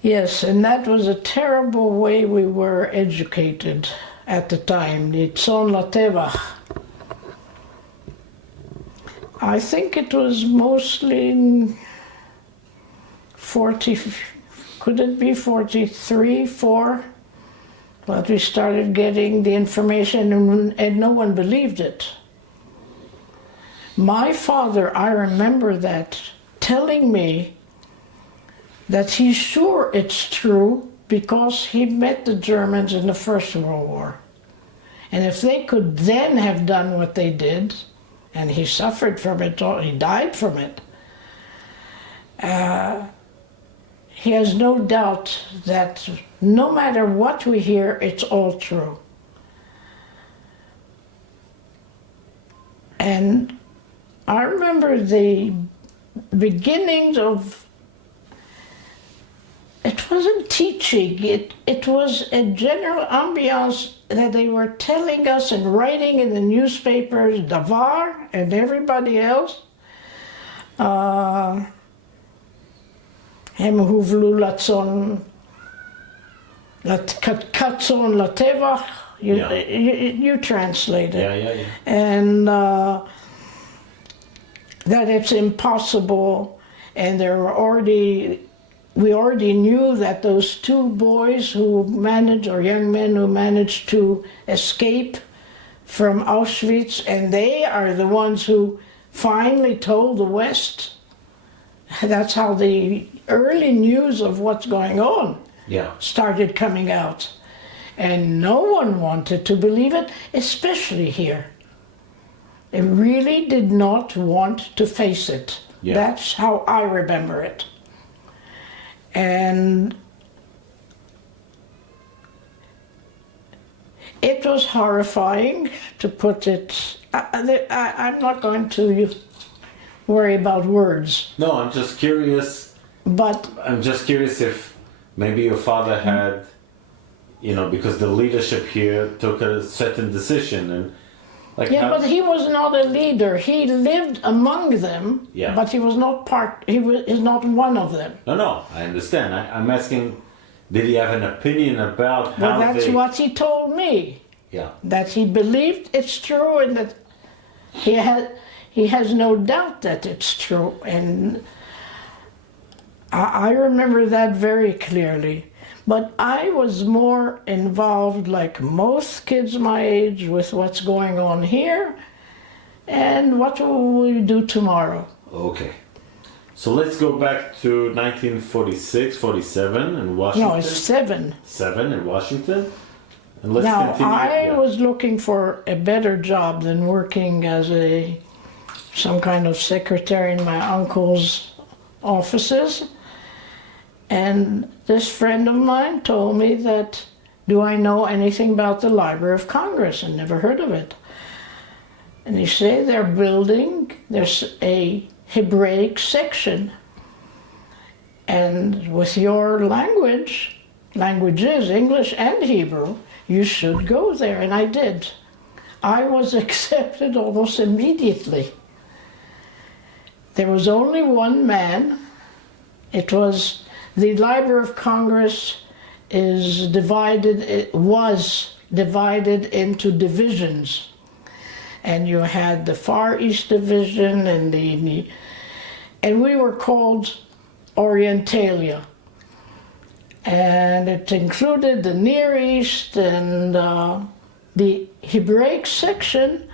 Yes, and that was a terrible way we were educated at the time, the Tzon Latevach. I think it was mostly in 40, could it be 43, 4? But we started getting the information and no one believed it. My father, I remember that, telling me that he's sure it's true because he met the Germans in the First World War. And if they could then have done what they did, and he suffered from it, he died from it, he has no doubt that no matter what we hear, it's all true. And I remember the beginnings of, it wasn't teaching, it was a general ambiance that they were telling us and writing in the newspapers, Davar and everybody else, הם הובלו לצאן, כצאן לטבח. You translate it. Yeah. And that it's impossible, and we already knew that those two boys who managed, or young men who managed to escape from Auschwitz, and they are the ones who finally told the West. That's how the early news of what's going on started coming out. And no one wanted to believe it, especially here. They really did not want to face it. Yeah. That's how I remember it. And it was horrifying, to put it. I'm not going to worry about words. No, I'm just curious. But I'm just curious if maybe your father had, because the leadership here took a certain decision, and but he was not a leader. He lived among them, but he was not is not one of them. No, I understand. I'm asking, did he have an opinion about how Well, that's what he told me. Yeah. That he believed it's true, and that he has no doubt that it's true. And I remember that very clearly. But I was more involved, like most kids my age, with what's going on here and what will we do tomorrow. Okay. So let's go back to 1946, 47 in Washington. No, it's 7. 7 in Washington. And let's Now, continue. I was looking for a better job than working as some kind of secretary in my uncle's offices. And this friend of mine told me that, do I know anything about the Library of Congress? I never heard of it. And he said there's a Hebraic section. And with your languages, English and Hebrew, you should go there. And I did. I was accepted almost immediately. There was only one man. It was the Library of Congress was divided into divisions. And you had the Far East Division and we were called Orientalia. And it included the Near East, and the Hebraic section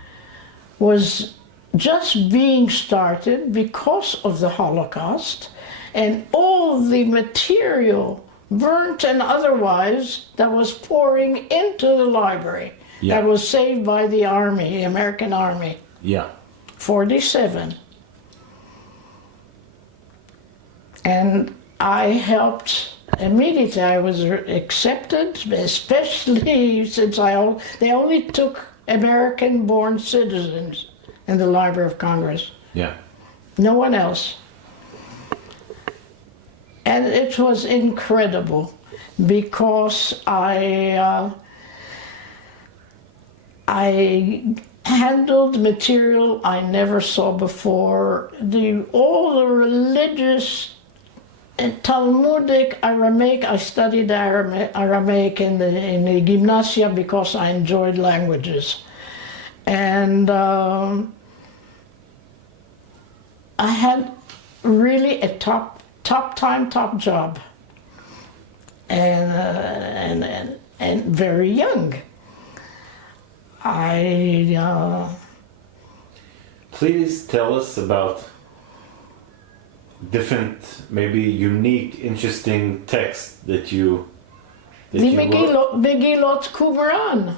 was just being started because of the Holocaust. And all the material, burnt and otherwise, that was pouring into the library, that was saved by the Army, the American Army. 47. And I helped immediately. I was accepted, especially since they only took American-born citizens in the Library of Congress. No one else. And it was incredible because I handled material I never saw before. All the religious and Talmudic, Aramaic. I studied Aramaic in the gymnasia because I enjoyed languages. And I had really a top job, and very young. Please tell us about different, maybe unique, interesting texts that you Megillot Qumran.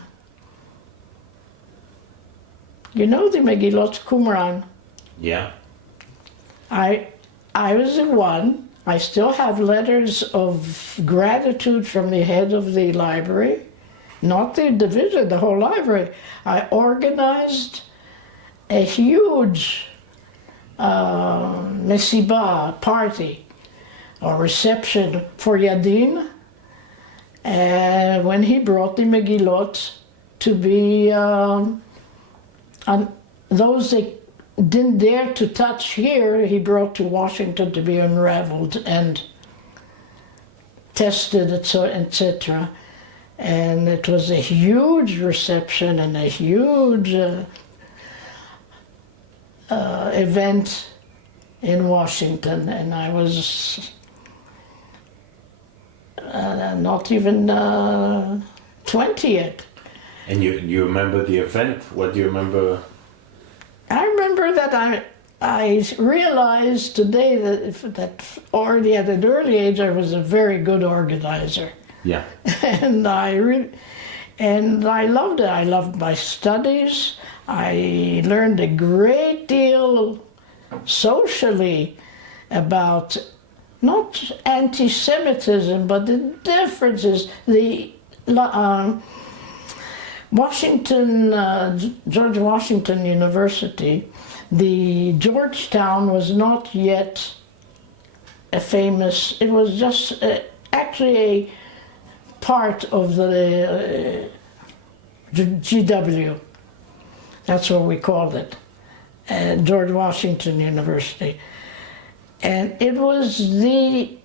You know the Megillot Qumran? Yeah. I was the one. I still have letters of gratitude from the head of the library, not the division, the whole library. I organized a huge mesiba, party, or reception for Yadin, when he brought the Megillot to be those didn't dare to touch here, he brought to Washington to be unraveled and tested, etc. And it was a huge reception and a huge event in Washington, and I was not even 20 yet. And you remember the event? What do you remember? I remember that I realized today that already at an early age I was a very good organizer. Yeah. And I loved it. I loved my studies. I learned a great deal socially about not anti-Semitism, but the differences. The George Washington University, the Georgetown was not yet a famous, it was just actually a part of the GW. That's what we called it, George Washington University. And it was the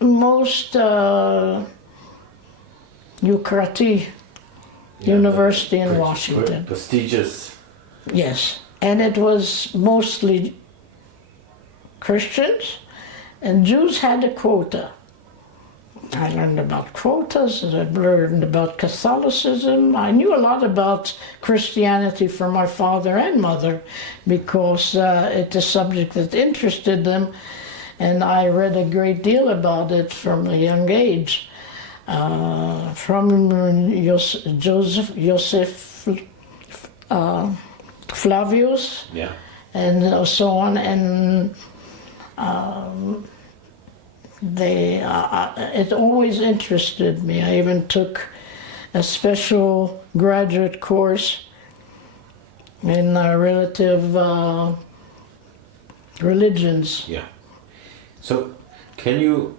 most lucrative university in Washington. Prestigious. Yes, and it was mostly Christians, and Jews had a quota. I learned about quotas, I learned about Catholicism. I knew a lot about Christianity from my father and mother because it's a subject that interested them, and I read a great deal about it from a young age. From Joseph Flavius, yeah, and so on, and it always interested me. I even took a special graduate course in relative religions. Yeah. So, can you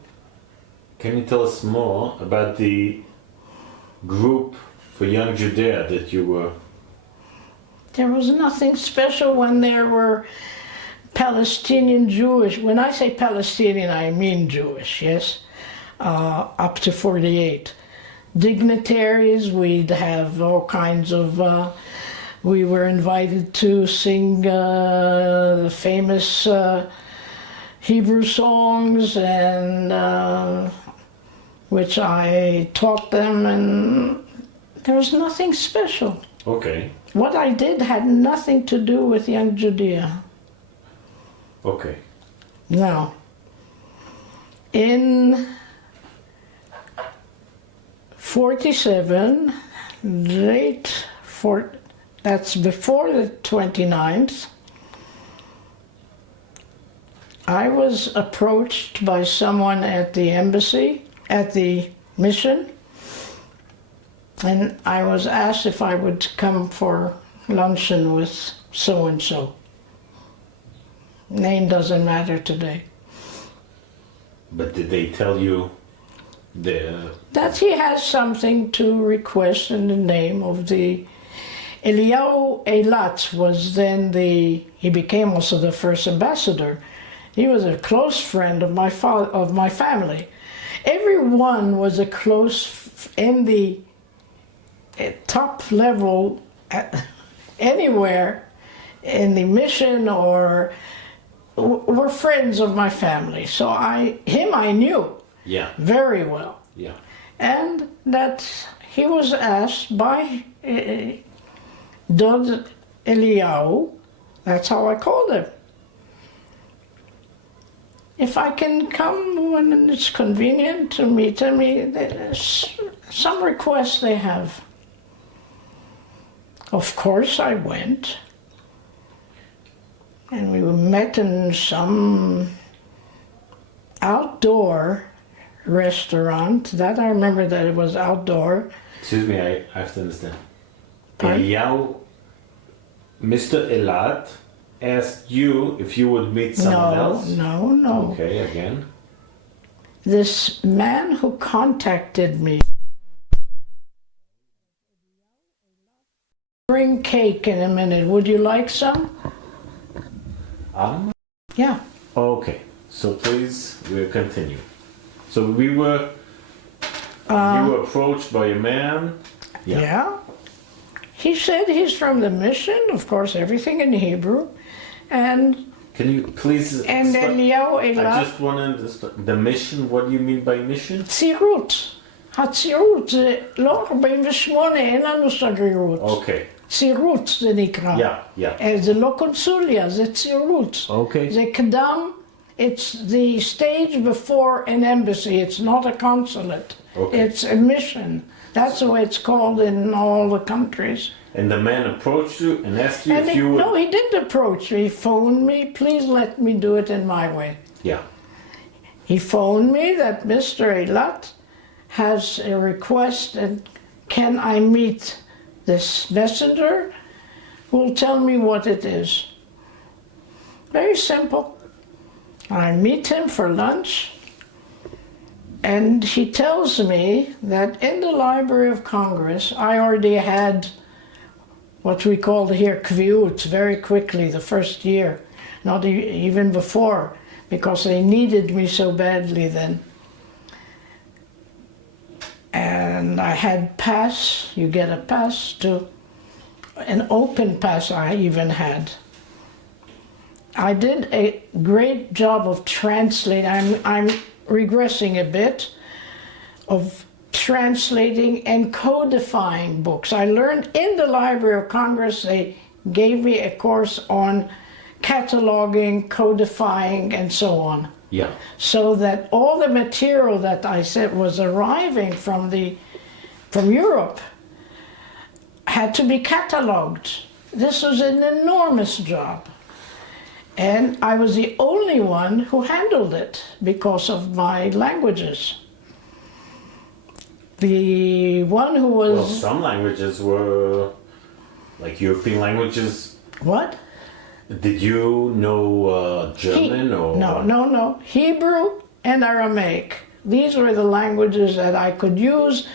tell us more about the group for young Judea that you were? There was nothing special when there were Palestinian Jewish. When I say Palestinian, I mean Jewish, yes, up to 48. Dignitaries, we'd have all kinds of, we were invited to sing the famous Hebrew songs, and which I taught them, and there was nothing special. Okay. What I did had nothing to do with young Judea. Okay. Now, in 47, that's before the 29th, I was approached by someone at the embassy, at the mission, and I was asked if I would come for luncheon with so-and-so. Name doesn't matter today. But did they tell you that he has something to request in the name of the Eliyahu Eilat was then he became also the first ambassador. He was a close friend of my family. Everyone was a close in the top level anywhere in the mission or were friends of my family. So I knew very well. Yeah. And that he was asked by Dod Eliyahu, that's how I called him, if I can come when it's convenient to meet him. Some requests they have. Of course I went. And we met in some outdoor restaurant. That I remember that it was outdoor. Excuse me, I have to understand. Eliyahu, Mr. Eilat asked you if you would meet someone else? No. Okay, again. This man who contacted me bring cake in a minute. Would you like some? Yeah. Okay, so please, we'll continue. So you were approached by a man. Yeah. He said he's from the mission, of course, everything in Hebrew. And can you please and Eliyahu Eilat. I just want to understand. The mission, what do you mean by mission? צירות. הצירות זה לא 48, אין לנו שגרירות. אוקיי. צירות זה נקרא. זה לא קונסוליה, זה צירות. אוקיי. זה קדם, it's the stage before an embassy, it's not a consulate. Okay. It's a mission. That's the way it's called in all the countries. And the man approached you and asked you if you would... No, he didn't approach me. He phoned me, please let me do it in my way. Yeah. He phoned me that Mr. Eilat has a request and can I meet this messenger who will tell me what it is. Very simple. I meet him for lunch and he tells me that in the Library of Congress I already had what we called here kviut very quickly the first year, not even before, because they needed me so badly then. And I had pass, you get a pass to, an open pass I even had. I did a great job of translating, I'm regressing a bit, of translating and codifying books. I learned in the Library of Congress, they gave me a course on cataloging, codifying, and so on. Yeah. So that all the material that I said was arriving from Europe had to be cataloged. This was an enormous job. And I was the only one who handled it because of my languages. The one who was... Well, some languages were like European languages. What? Did you know German or... No. Hebrew and Aramaic. These were the languages that I could use,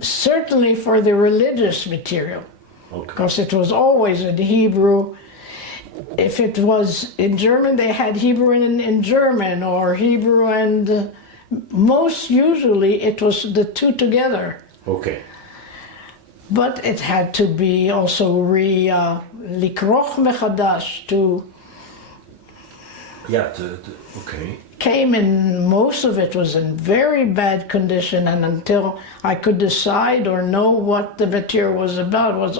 certainly for the religious material. Okay. Because it was always in Hebrew. If it was in German, they had Hebrew in German, or Hebrew and... most usually it was the two together. Okay. But it had to be also likroch mechadash to... Yeah, okay. Came in, most of it was in very bad condition, and until I could decide or know what the material was about, was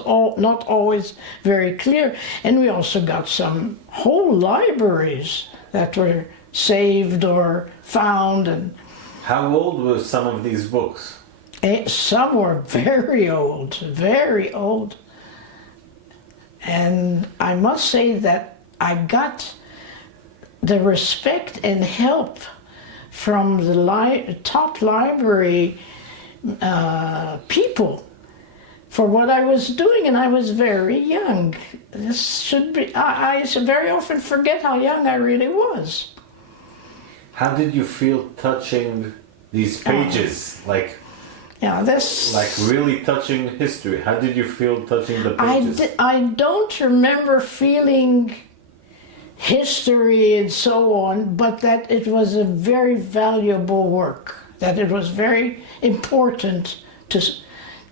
not always very clear. And we also got some whole libraries that were saved or found. And how old were some of these books? Some were very old, very old. And I must say that I got the respect and help from the top library people for what I was doing, and I was very young. This should be, I very often forget how young I really was. How did you feel touching these pages? Like really touching history. How did you feel touching the pages? I don't remember feeling history and so on, but that it was a very valuable work, that it was very important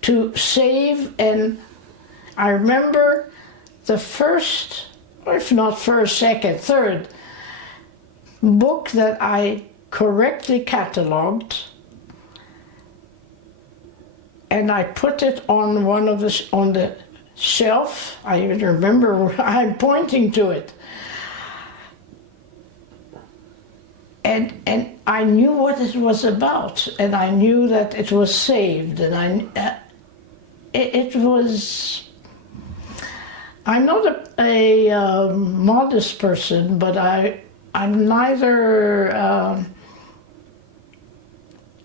to save. And I remember the first, or if not first, second, third book that I correctly cataloged, and I put it on on the shelf. I even remember I'm pointing to it. And I knew what it was about, and I knew that it was saved, and it was... I'm not a modest person, but I'm neither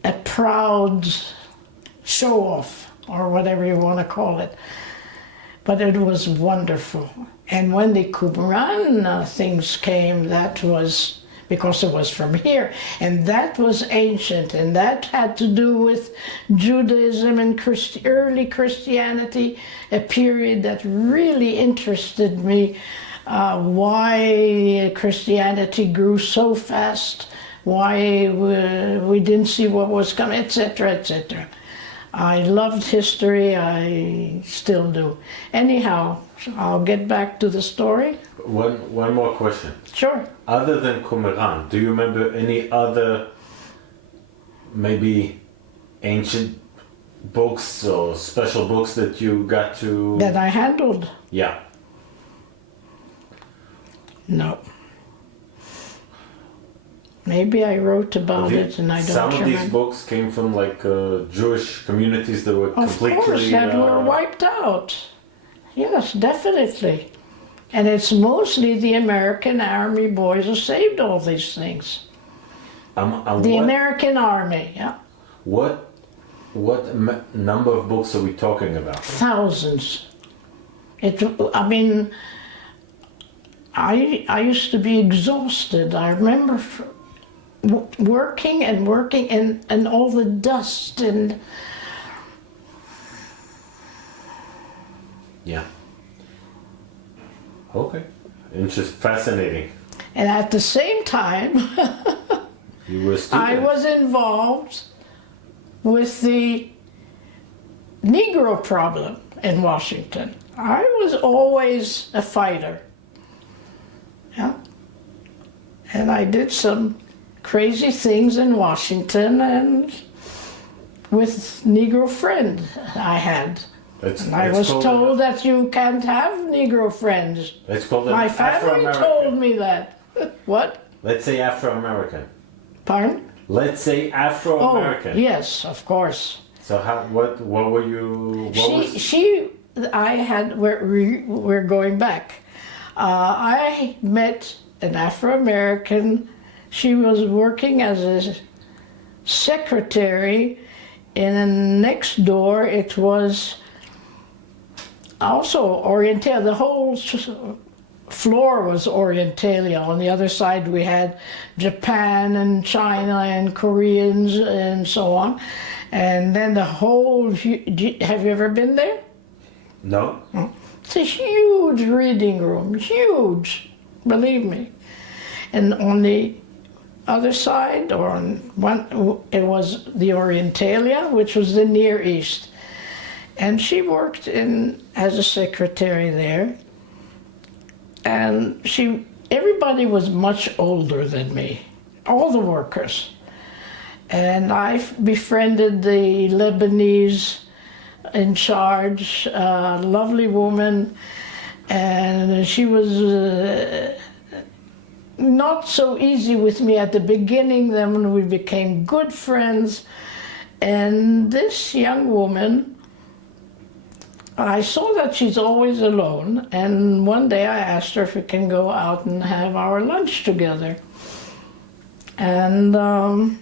a proud show-off, or whatever you want to call it. But it was wonderful. And when the Qumran things came, that was because it was from here. And that was ancient, and that had to do with Judaism and early Christianity, a period that really interested me, why Christianity grew so fast, why we didn't see what was coming, etc., etc. I loved history, I still do. Anyhow, I'll get back to the story. One more question. Sure. Other than Qumran, do you remember any other maybe ancient books or special books that you got to... That I handled? Yeah. No. Maybe I wrote about it and I don't remember. Some of these books came from like Jewish communities that were completely... Of course, that were wiped out. Yes, definitely. And it's mostly the American Army boys who saved all these things. The American Army, yeah. What number of books are we talking about? Thousands. I mean, I used to be exhausted. I remember working and all the dust and... Yeah. Okay. It's just fascinating. And at the same time, you were a student. I was involved with the Negro problem in Washington. I was always a fighter. Yeah. And I did some crazy things in Washington and with Negro friend I had. I was told that you can't have Negro friends. Let's call them My family told me that. What? Let's say Afro-American. Pardon? Let's say Afro-American. Oh, yes, of course. So what were you... We're going back. I met an Afro-American. She was working as a secretary in next door. It was also Oriental. The whole floor was Orientalia. On the other side we had Japan and China and Koreans and so on. And then the whole, have you ever been there? No. It's a huge reading room, huge, believe me. And on the other side, or on one, it was the Orientalia, which was the Near East. And she worked as a secretary there. And everybody was much older than me, all the workers. And I befriended the Lebanese in charge, a lovely woman, and she was not so easy with me at the beginning. Then when we became good friends, and this young woman, I saw that she's always alone, and one day I asked her if we can go out and have our lunch together. And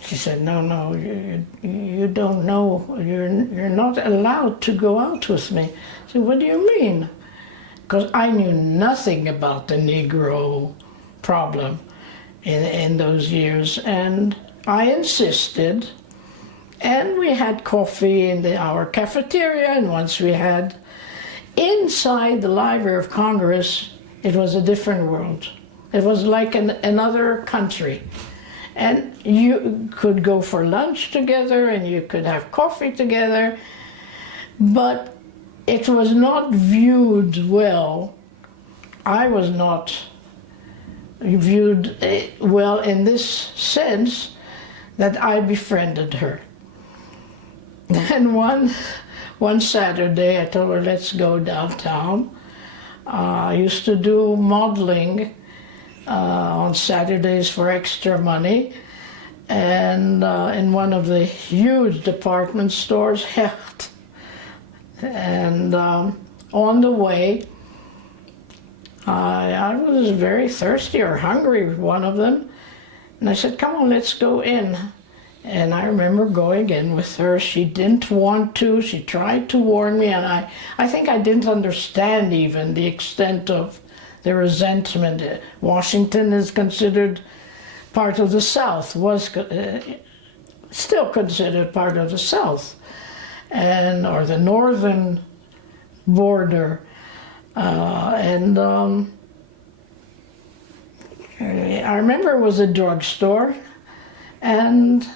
she said, no, you don't know, you're not allowed to go out with me. I said, what do you mean? Because I knew nothing about the Negro problem in those years, and I insisted. And we had coffee in our cafeteria, and once we had inside the Library of Congress, it was a different world. It was like another country. And you could go for lunch together, and you could have coffee together, but it was not viewed well. I was not viewed well in this sense that I befriended her. And one Saturday I told her, let's go downtown. I used to do modeling on Saturdays for extra money, and in one of the huge department stores, Hecht. And on the way, I was very thirsty or hungry, one of them, and I said, come on, let's go in. And I remember going in with her. She didn't want to. She tried to warn me, and I think I didn't understand even the extent of the resentment. Washington is considered part of the South, was still considered part of the South, or the northern border. I remember it was a drugstore, and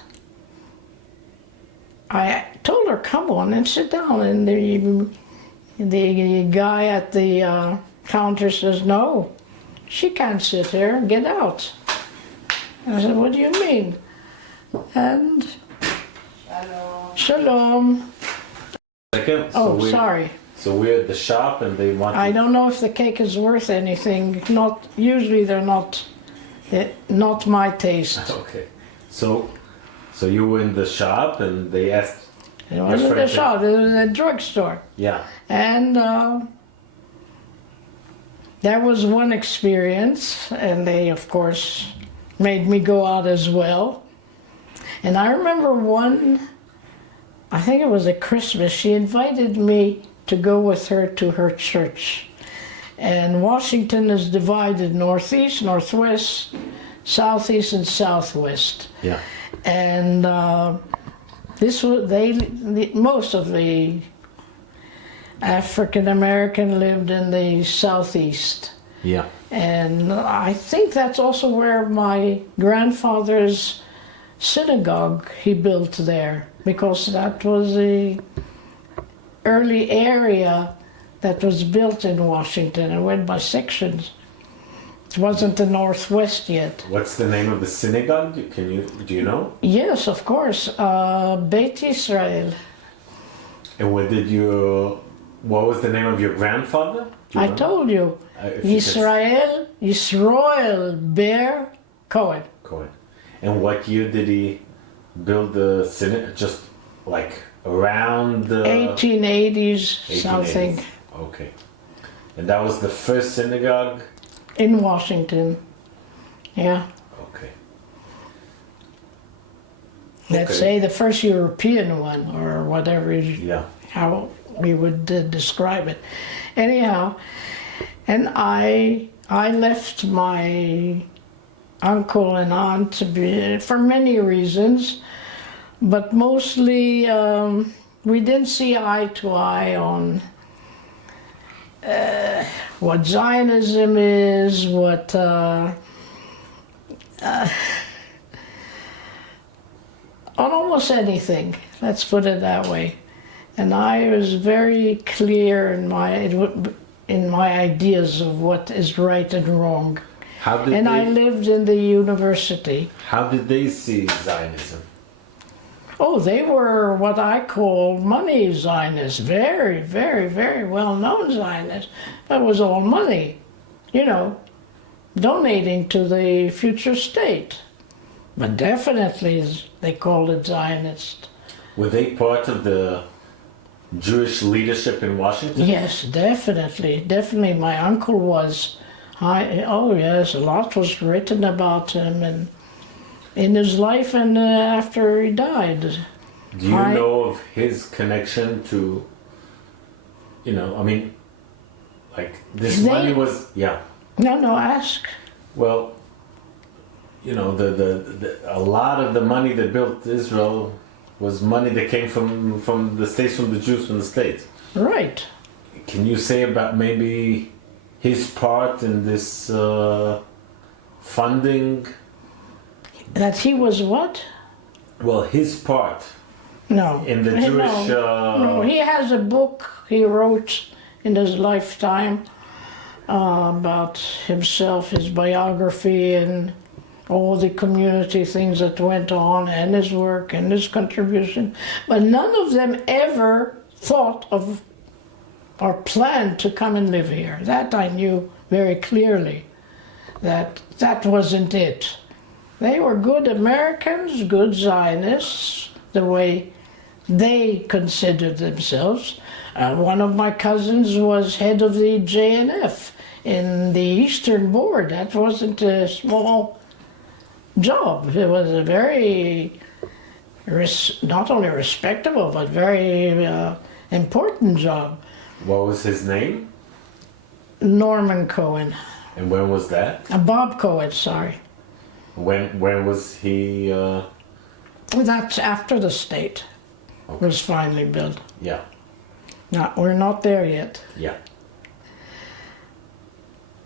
I told her, come on and sit down, and the guy at the counter says, no, she can't sit here, get out. I said, what do you mean? And shalom. Second, sorry. So we're at the shop and they want... I don't know if the cake is worth anything. Usually they're not my taste. Okay. So you were in the shop and they asked... It wasn't a shop, it was a drugstore. Yeah. And that was one experience, and they, of course, made me go out as well. And I remember I think it was at Christmas, she invited me to go with her to her church. And Washington is divided northeast, northwest, southeast, and southwest. Yeah. And most of the African American lived in the southeast. Yeah. And I think that's also where my grandfather's synagogue he built there, because that was the early area that was built in Washington and went by sections. It wasn't the Northwest yet. What's the name of the synagogue? Do you know? Yes, of course. Beit Israel. And what was the name of your grandfather? I told you. Yisrael Ber Cohen. Cohen. And what year did he build the synagogue? Just like around the 1880s, something. Okay. And that was the first synagogue? In Washington. Yeah. Okay. Let's say the first European one, or whatever, how we would describe it. Anyhow, and I left my uncle and aunt for many reasons, but mostly we didn't see eye to eye on what Zionism is, on almost anything, let's put it that way. And I was very clear in my ideas of what is right and wrong. I lived in the university. How did they see Zionism? Oh, they were what I call money Zionists, very, very, very well-known Zionists. That was all money, donating to the future state. But definitely they called it Zionist. Were they part of the Jewish leadership in Washington? Yes, definitely. Definitely. My uncle was. Oh yes, a lot was written about him and in his life and after he died. Do you know of his connection to, money was, yeah. No, ask. Well, a lot of the money that built Israel was money that came from the States, from the Jews from the States. Right. Can you say about maybe his part in this funding? That he was what? Well, his part. No. In the Jewish... No, he has a book he wrote in his lifetime about himself, his biography, and all the community things that went on, and his work and his contribution. But none of them ever thought of or planned to come and live here. That I knew very clearly, that wasn't it. They were good Americans, good Zionists, the way they considered themselves. One of my cousins was head of the JNF in the Eastern Board. That wasn't a small job. It was a very, not only respectable, but very important job. What was his name? Norman Cohen. And when was that? Bob Coed, sorry. When was he? That's after the state was finally built. Yeah. No, we're not there yet. Yeah.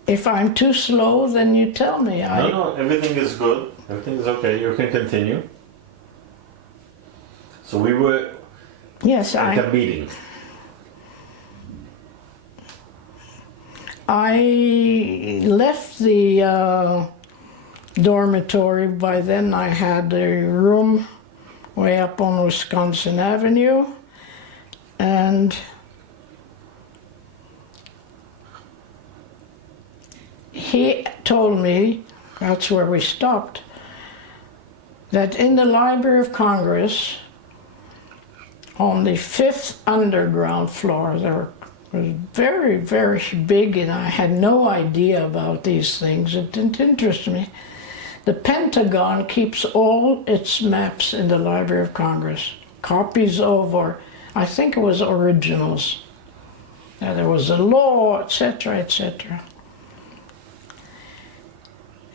If I'm too slow, then you tell me. No, everything is good. Everything is okay. You can continue. So we were at the meeting. I left the dormitory. By then I had a room way up on Wisconsin Avenue, and he told me, that's where we stopped, that in the Library of Congress, on the 5th underground floor, there was very, very big, and I had no idea about these things. It didn't interest me. The Pentagon keeps all its maps in the Library of Congress, copies of, or I think it was originals. Now, there was a law, etc., etc.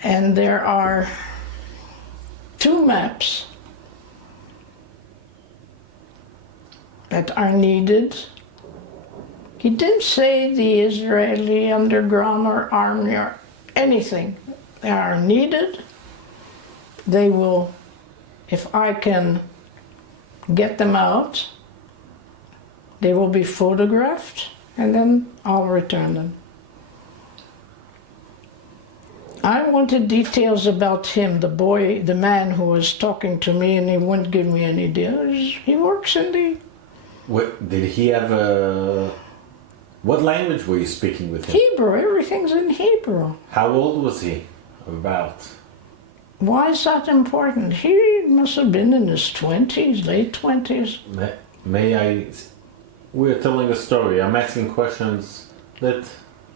And there are 2 maps that are needed. He didn't say the Israeli underground or army or anything. They are needed. They will, if I can get them out, they will be photographed, and then I'll return them. I wanted details about him, the boy, the man who was talking to me, and he wouldn't give me any details. He works in the... Did he have a... What language were you speaking with him? Hebrew. Everything's in Hebrew. How old was he? About? Why is that important? He must have been in his 20s, late 20s. May I... We're telling a story. I'm asking questions that...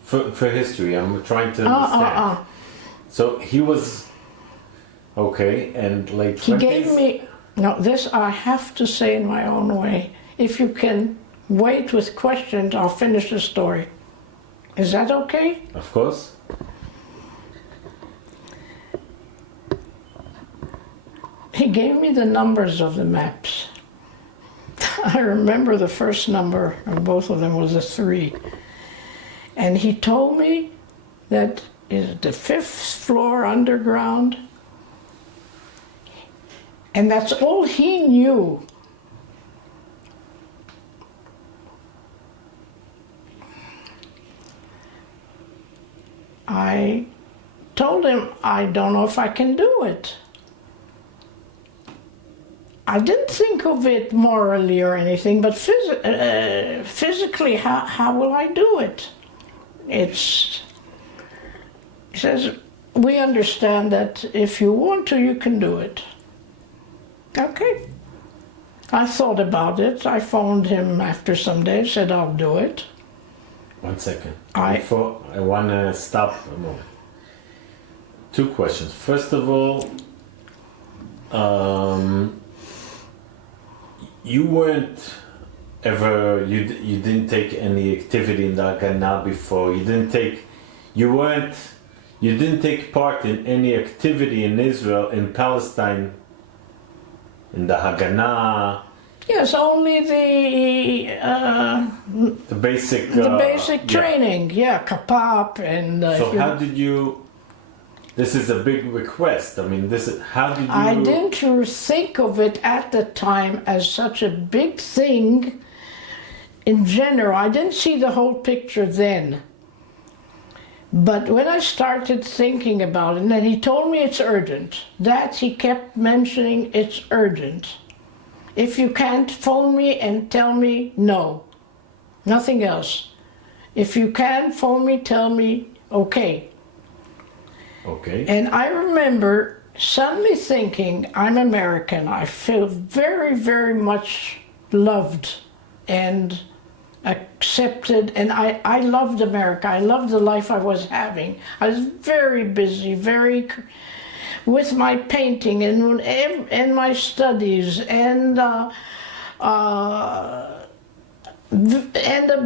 For history, I'm trying to understand. So he was... Okay, and late 20s? He gave me... No, this I have to say in my own way. If you can wait with questions, I'll finish the story. Is that okay? Of course. He gave me the numbers of the maps. I remember the first number of both of them was a 3. And he told me that is the 5th floor underground. And that's all he knew. I told him, I don't know if I can do it. I didn't think of it morally or anything, but physically, how will I do it? He says, we understand that if you want to, you can do it. Okay. I thought about it. I phoned him after some days, said, I'll do it. 1 second. Before I want to stop a moment. 2 questions. First of all, you weren't ever, you didn't take any activity in the Haganah before. You didn't take part in any activity in Israel, in Palestine, in the Haganah. Yes, only the basic training, kapap and. So how did you? This is a big request. I mean, how did you? I didn't think of it at the time as such a big thing. In general, I didn't see the whole picture then. But when I started thinking about it, and then he told me it's urgent. That he kept mentioning, it's urgent. If you can't, phone me and tell me no. Nothing else. If you can, phone me, tell me okay. Okay. And I remember suddenly thinking, I'm American. I feel very, very much loved and accepted, and I loved America. I loved the life I was having. I was very busy, with my painting and my studies and a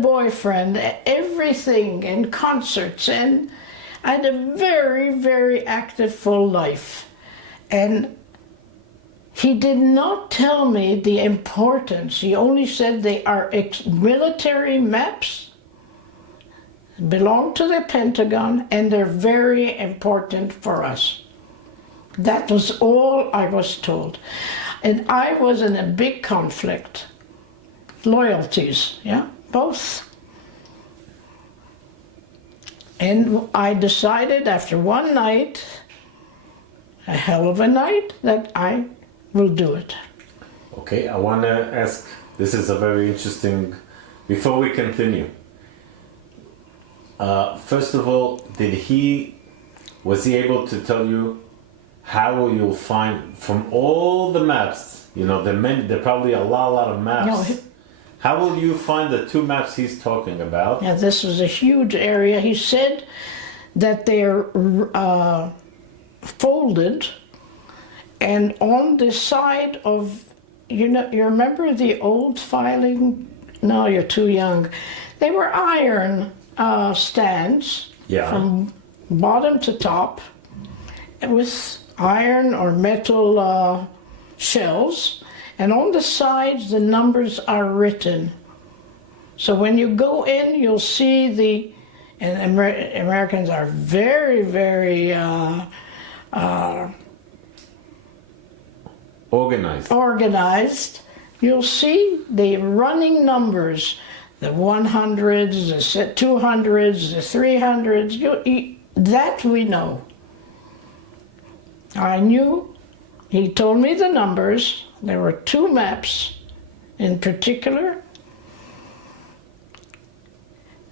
boyfriend, everything, and concerts, and I had a very, very active full life. And he did not tell me the importance. He only said they are military maps, belong to the Pentagon, and they're very important for us. That was all I was told. And I was in a big conflict. Loyalties, yeah, both. And I decided after one night, a hell of a night, that I will do it. Okay, I want to ask, this is a very interesting, before we continue. First of all, was he able to tell you how you'll find, from all the maps, you know, there are probably a lot of maps. No, how will you find the two maps he's talking about? yeah, this was a huge area. He said that they're folded, and on the side of, you remember the old filing? No, you're too young. They were iron stands, yeah, from bottom to top, with iron or metal shells, and on the sides the numbers are written. So when you go in, you'll see and Americans are very, very organized. You'll see the running numbers, the 100s, the 200s, the 300s, that we know. I knew, he told me the numbers. There were two maps in particular.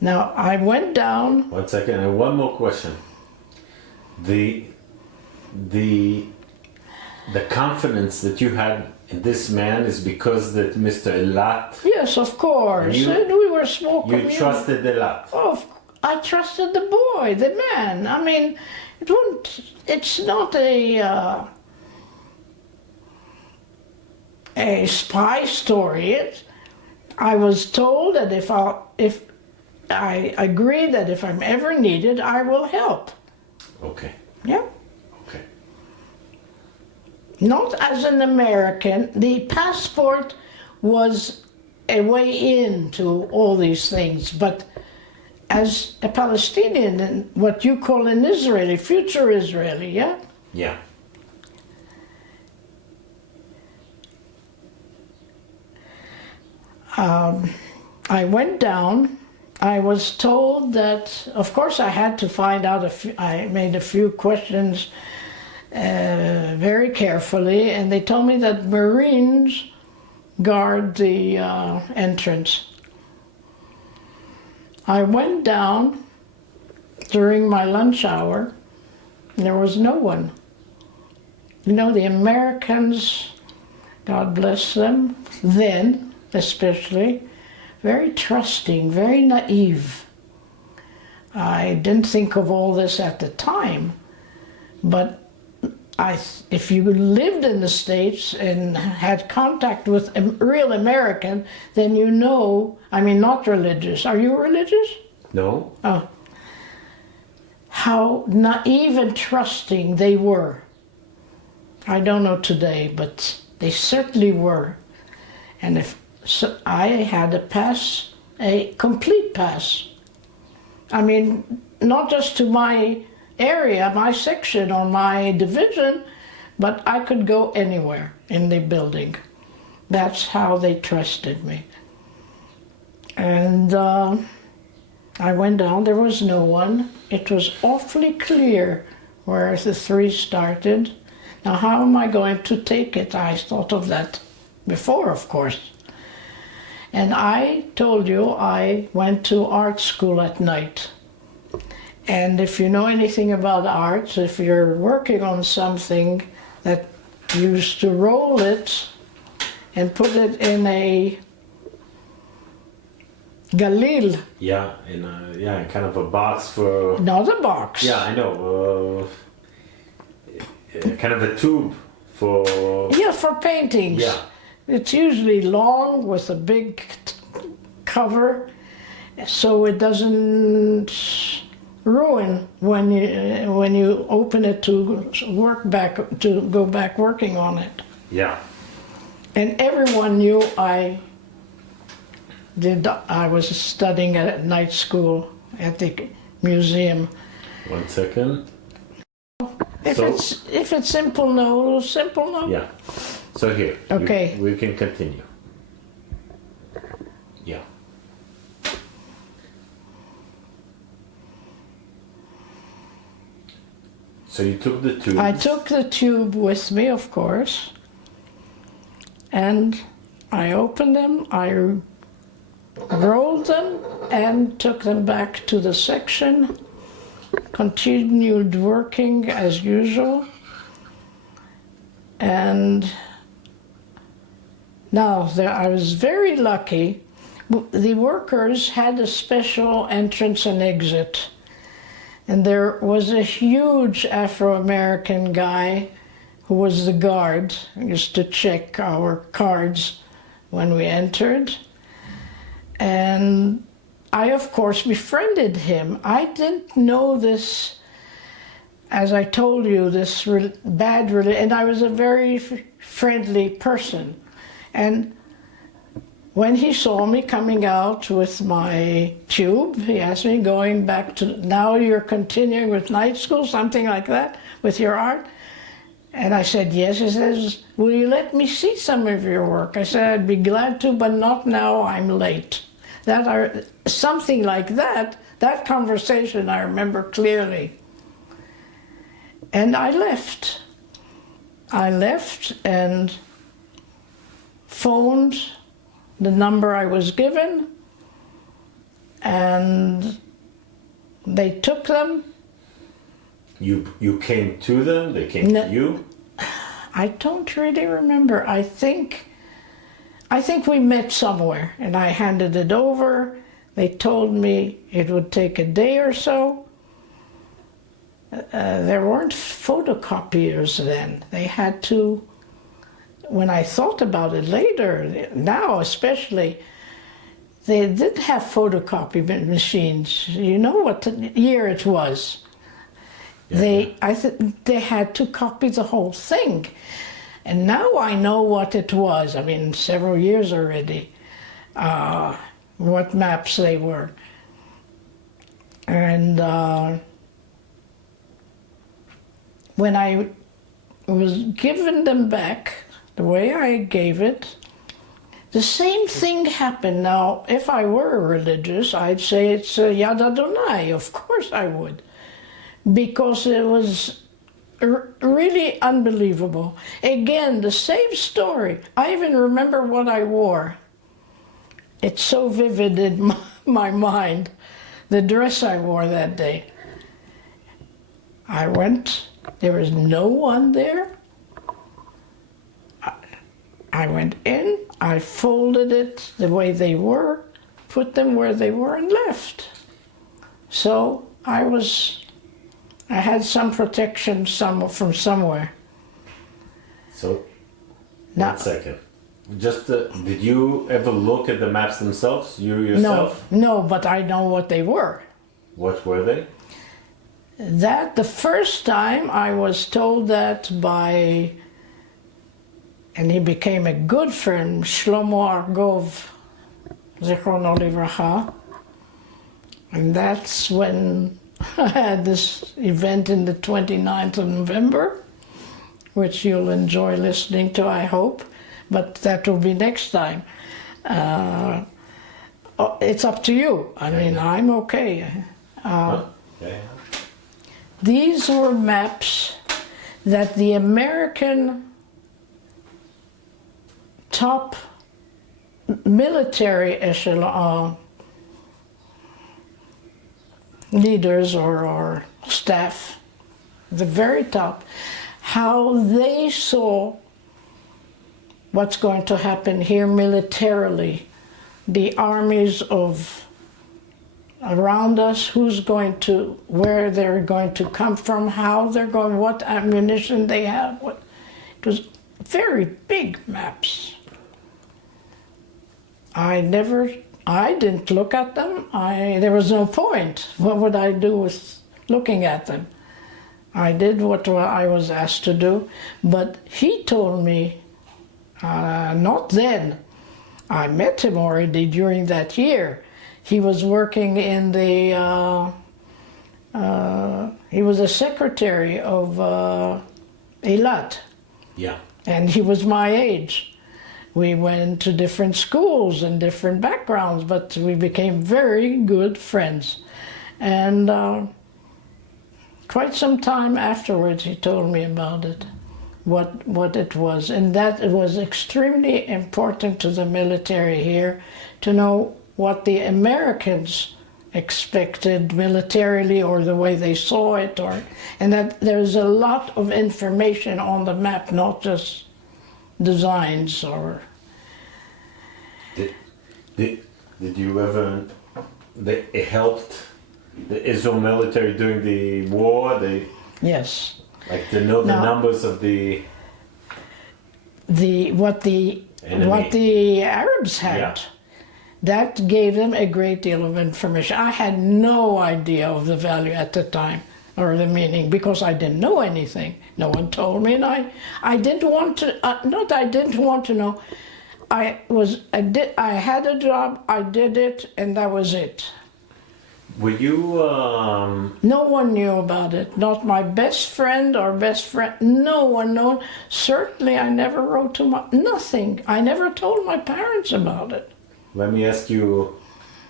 Now I went down. 1 second, and one more question. The confidence that you had in this man is because that Mr. Eilat. Yes, of course. And we were a small community. You trusted Eilat. Oh, I trusted the boy, the man. I mean, it's not a spy story. I was told that if I agree that if I'm ever needed, I will help. Okay. Yeah. Okay. Not as an American. The passport was a way into all these things, but as a Palestinian, and what you call an Israeli, future Israeli, yeah? Yeah. I went down. I was told that, of course, I had to find out I made a few questions very carefully, and they told me that Marines guard the entrance. I went down during my lunch hour, and there was no one. You know, the Americans, God bless them, then especially, very trusting, very naive. I didn't think of all this at the time, but if you lived in the States and had contact with a real American, then you know, I mean, not religious. Are you religious? No. Oh. How naive and trusting they were. I don't know today, but they certainly were. And so I had a complete pass. I mean, not just to my area, my section or my division, but I could go anywhere in the building. That's how they trusted me. And I went down, there was no one. It was awfully clear where the three started. Now, how am I going to take it? I thought of that before, of course. And I told you I went to art school at night. And if you know anything about art, if you're working on something that you used to roll it and put it in a galil. Yeah, in kind of a box for... Not a box. Yeah, I know. Kind of a tube for... Yeah, for paintings. Yeah. It's usually long with a big cover, so it doesn't ruin when you open it to go back working on it. Yeah. And everyone knew I was studying at night school at the museum. 1 second. If it's simple, no. Simple, no. Yeah. So here. Okay. We can continue. Yeah. So you took the tube. I took the tube with me, of course, and I opened them, I rolled them, and took them back to the section, continued working as usual, and now I was very lucky. The workers had a special entrance and exit. And there was a huge Afro-American guy who was the guard, used to check our cards when we entered. And I, of course, befriended him. I didn't know this, as I told you, this bad religion, and I was a very friendly person. And when he saw me coming out with my tube, he asked me, going back to, now you're continuing with night school, something like that, with your art? And I said, yes. He says, will you let me see some of your work? I said, I'd be glad to, but not now, I'm late. Something like that, that conversation I remember clearly. And I left. I left and phoned the number I was given, and they took them. You came to them? They came to you? I don't really remember. I think we met somewhere, and I handed it over. They told me it would take a day or so. There weren't photocopiers then. They had to. When I thought about it later, now especially, they did have photocopy machines. You know what year it was. Yeah. They had to copy the whole thing. And now I know what it was. I mean, several years already, what maps they were. And when I was given them back, the way I gave it, the same thing happened. Now, if I were religious, I'd say it's Yad Adonai. Of course I would. Because it was really unbelievable. Again, the same story. I even remember what I wore. It's so vivid in my mind, the dress I wore that day. I went, there was no one there. I went in, I folded it the way they were, put them where they were, and left. So I had some protection from somewhere. So, now, 1 second. Just, did you ever look at the maps themselves, you yourself? No, but I know what they were. What were they? The first time I was told that by, and he became a good friend, Shlomo Argov, Zichrono Livracha. And that's when I had this event in the 29th of November, which you'll enjoy listening to, I hope, but that will be next time. It's up to you. I mean, I'm okay. These were maps that the American top military echelon leaders or staff, the very top, how they saw what's going to happen here militarily, the armies of around us, where they're going to come from, how they're going, what ammunition they have. It was very big maps. I I didn't look at them. There was no point. What would I do with looking at them? I did what I was asked to do, but he told me, not then. I met him already during that year. He was working in the, he was a secretary of Eilat. Yeah. And he was my age. We went to different schools and different backgrounds, but we became very good friends. And quite some time afterwards, he told me about it, what it was. And that it was extremely important to the military here to know what the Americans expected militarily or the way they saw it, and that there's a lot of information on the map, not just designs or... Did you ever... It helped the Israel military during the war? Yes. Like to know the numbers of the... What the Arabs had. Yeah. That gave them a great deal of information. I had no idea of the value at the time, or the meaning, because I didn't know anything. No one told me, and I didn't want to, not I didn't want to know. I had a job, I did it, and that was it. Were you... No one knew about it. Not my best friend or best friend. No one knew. Certainly I never wrote to nothing. I never told my parents about it. Let me ask you,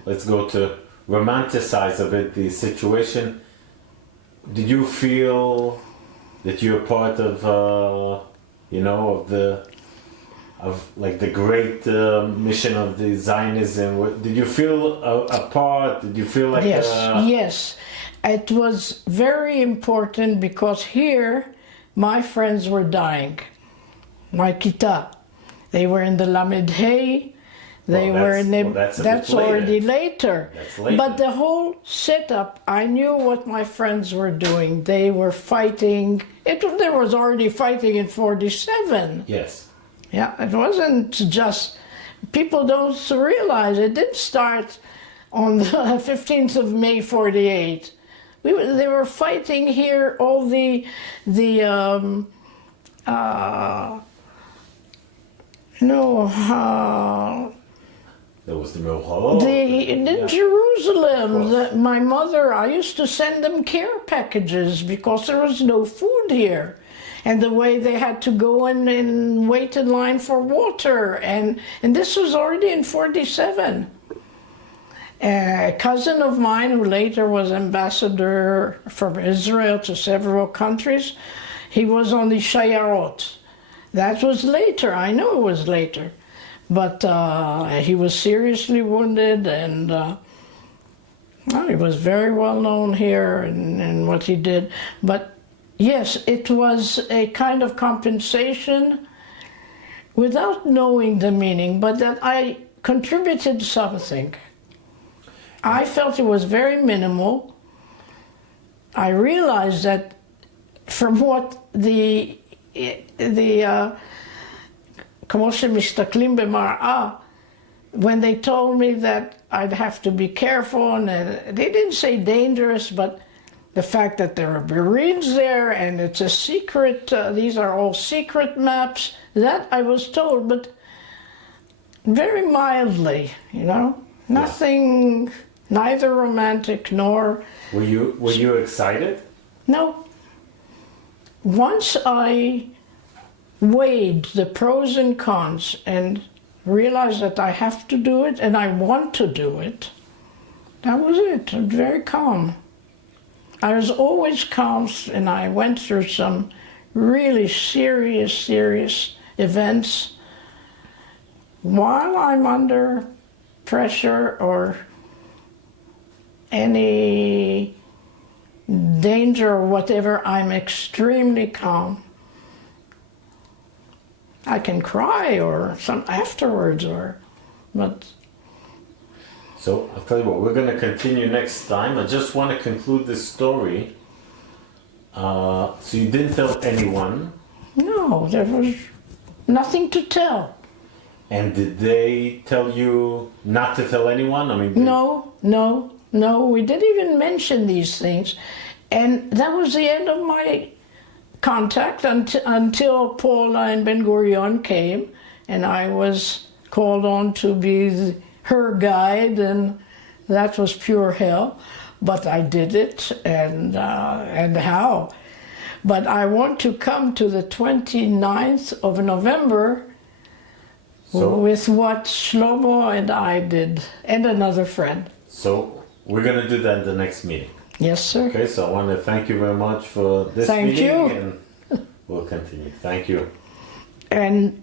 let's go to romanticize a bit the situation. Did you feel that you're part of, of the great mission of the Zionism? Did you feel a part? Did you feel like... Yes. It was very important because here my friends were dying. My kita. They were in the Lamed Hey. That's already later. But the whole setup, I knew what my friends were doing. They were fighting. There was already fighting in 47. Yes. Yeah, it wasn't just... People don't realize it didn't start on the 15th of May 48. They were fighting here all there was the Milchot. In Jerusalem, my mother, I used to send them care packages because there was no food here. And the way they had to go in and wait in line for water. And this was already in 47. A cousin of mine, who later was ambassador from Israel to several countries, he was on the Shayarot. That was later, I know it was later. But he was seriously wounded, and he was very well known here in what he did. But yes, it was a kind of compensation without knowing the meaning, but that I contributed something. I felt it was very minimal. I realized that from what כמו שמסתכלים במראה, when they told me that I'd have to be careful, and they didn't say dangerous, but the fact that there are Marines there and it's a secret, these are all secret maps, that I was told, but very mildly, nothing, neither romantic nor... Were you excited? No. Once I weighed the pros and cons and realized that I have to do it and I want to do it, that was it. I'm very calm. I was always calm, and I went through some really serious events. While I'm under pressure or any danger or whatever, I'm extremely calm. I can cry or some afterwards, but... So I'll tell you what, we're going to continue next time. I just want to conclude this story. So you didn't tell anyone? No, there was nothing to tell. And did they tell you not to tell anyone? I mean, No, we didn't even mention these things. And that was the end of my contact until Paula and Ben Gurion came, and I was called on to be her guide, and that was pure hell. But I did it, and how? But I want to come to the 29th of November with what Shlomo and I did, and another friend. So we're going to do that in the next meeting. Yes, sir. Okay, so I want to thank you very much for this Thank meeting. you. And we'll continue. Thank you. And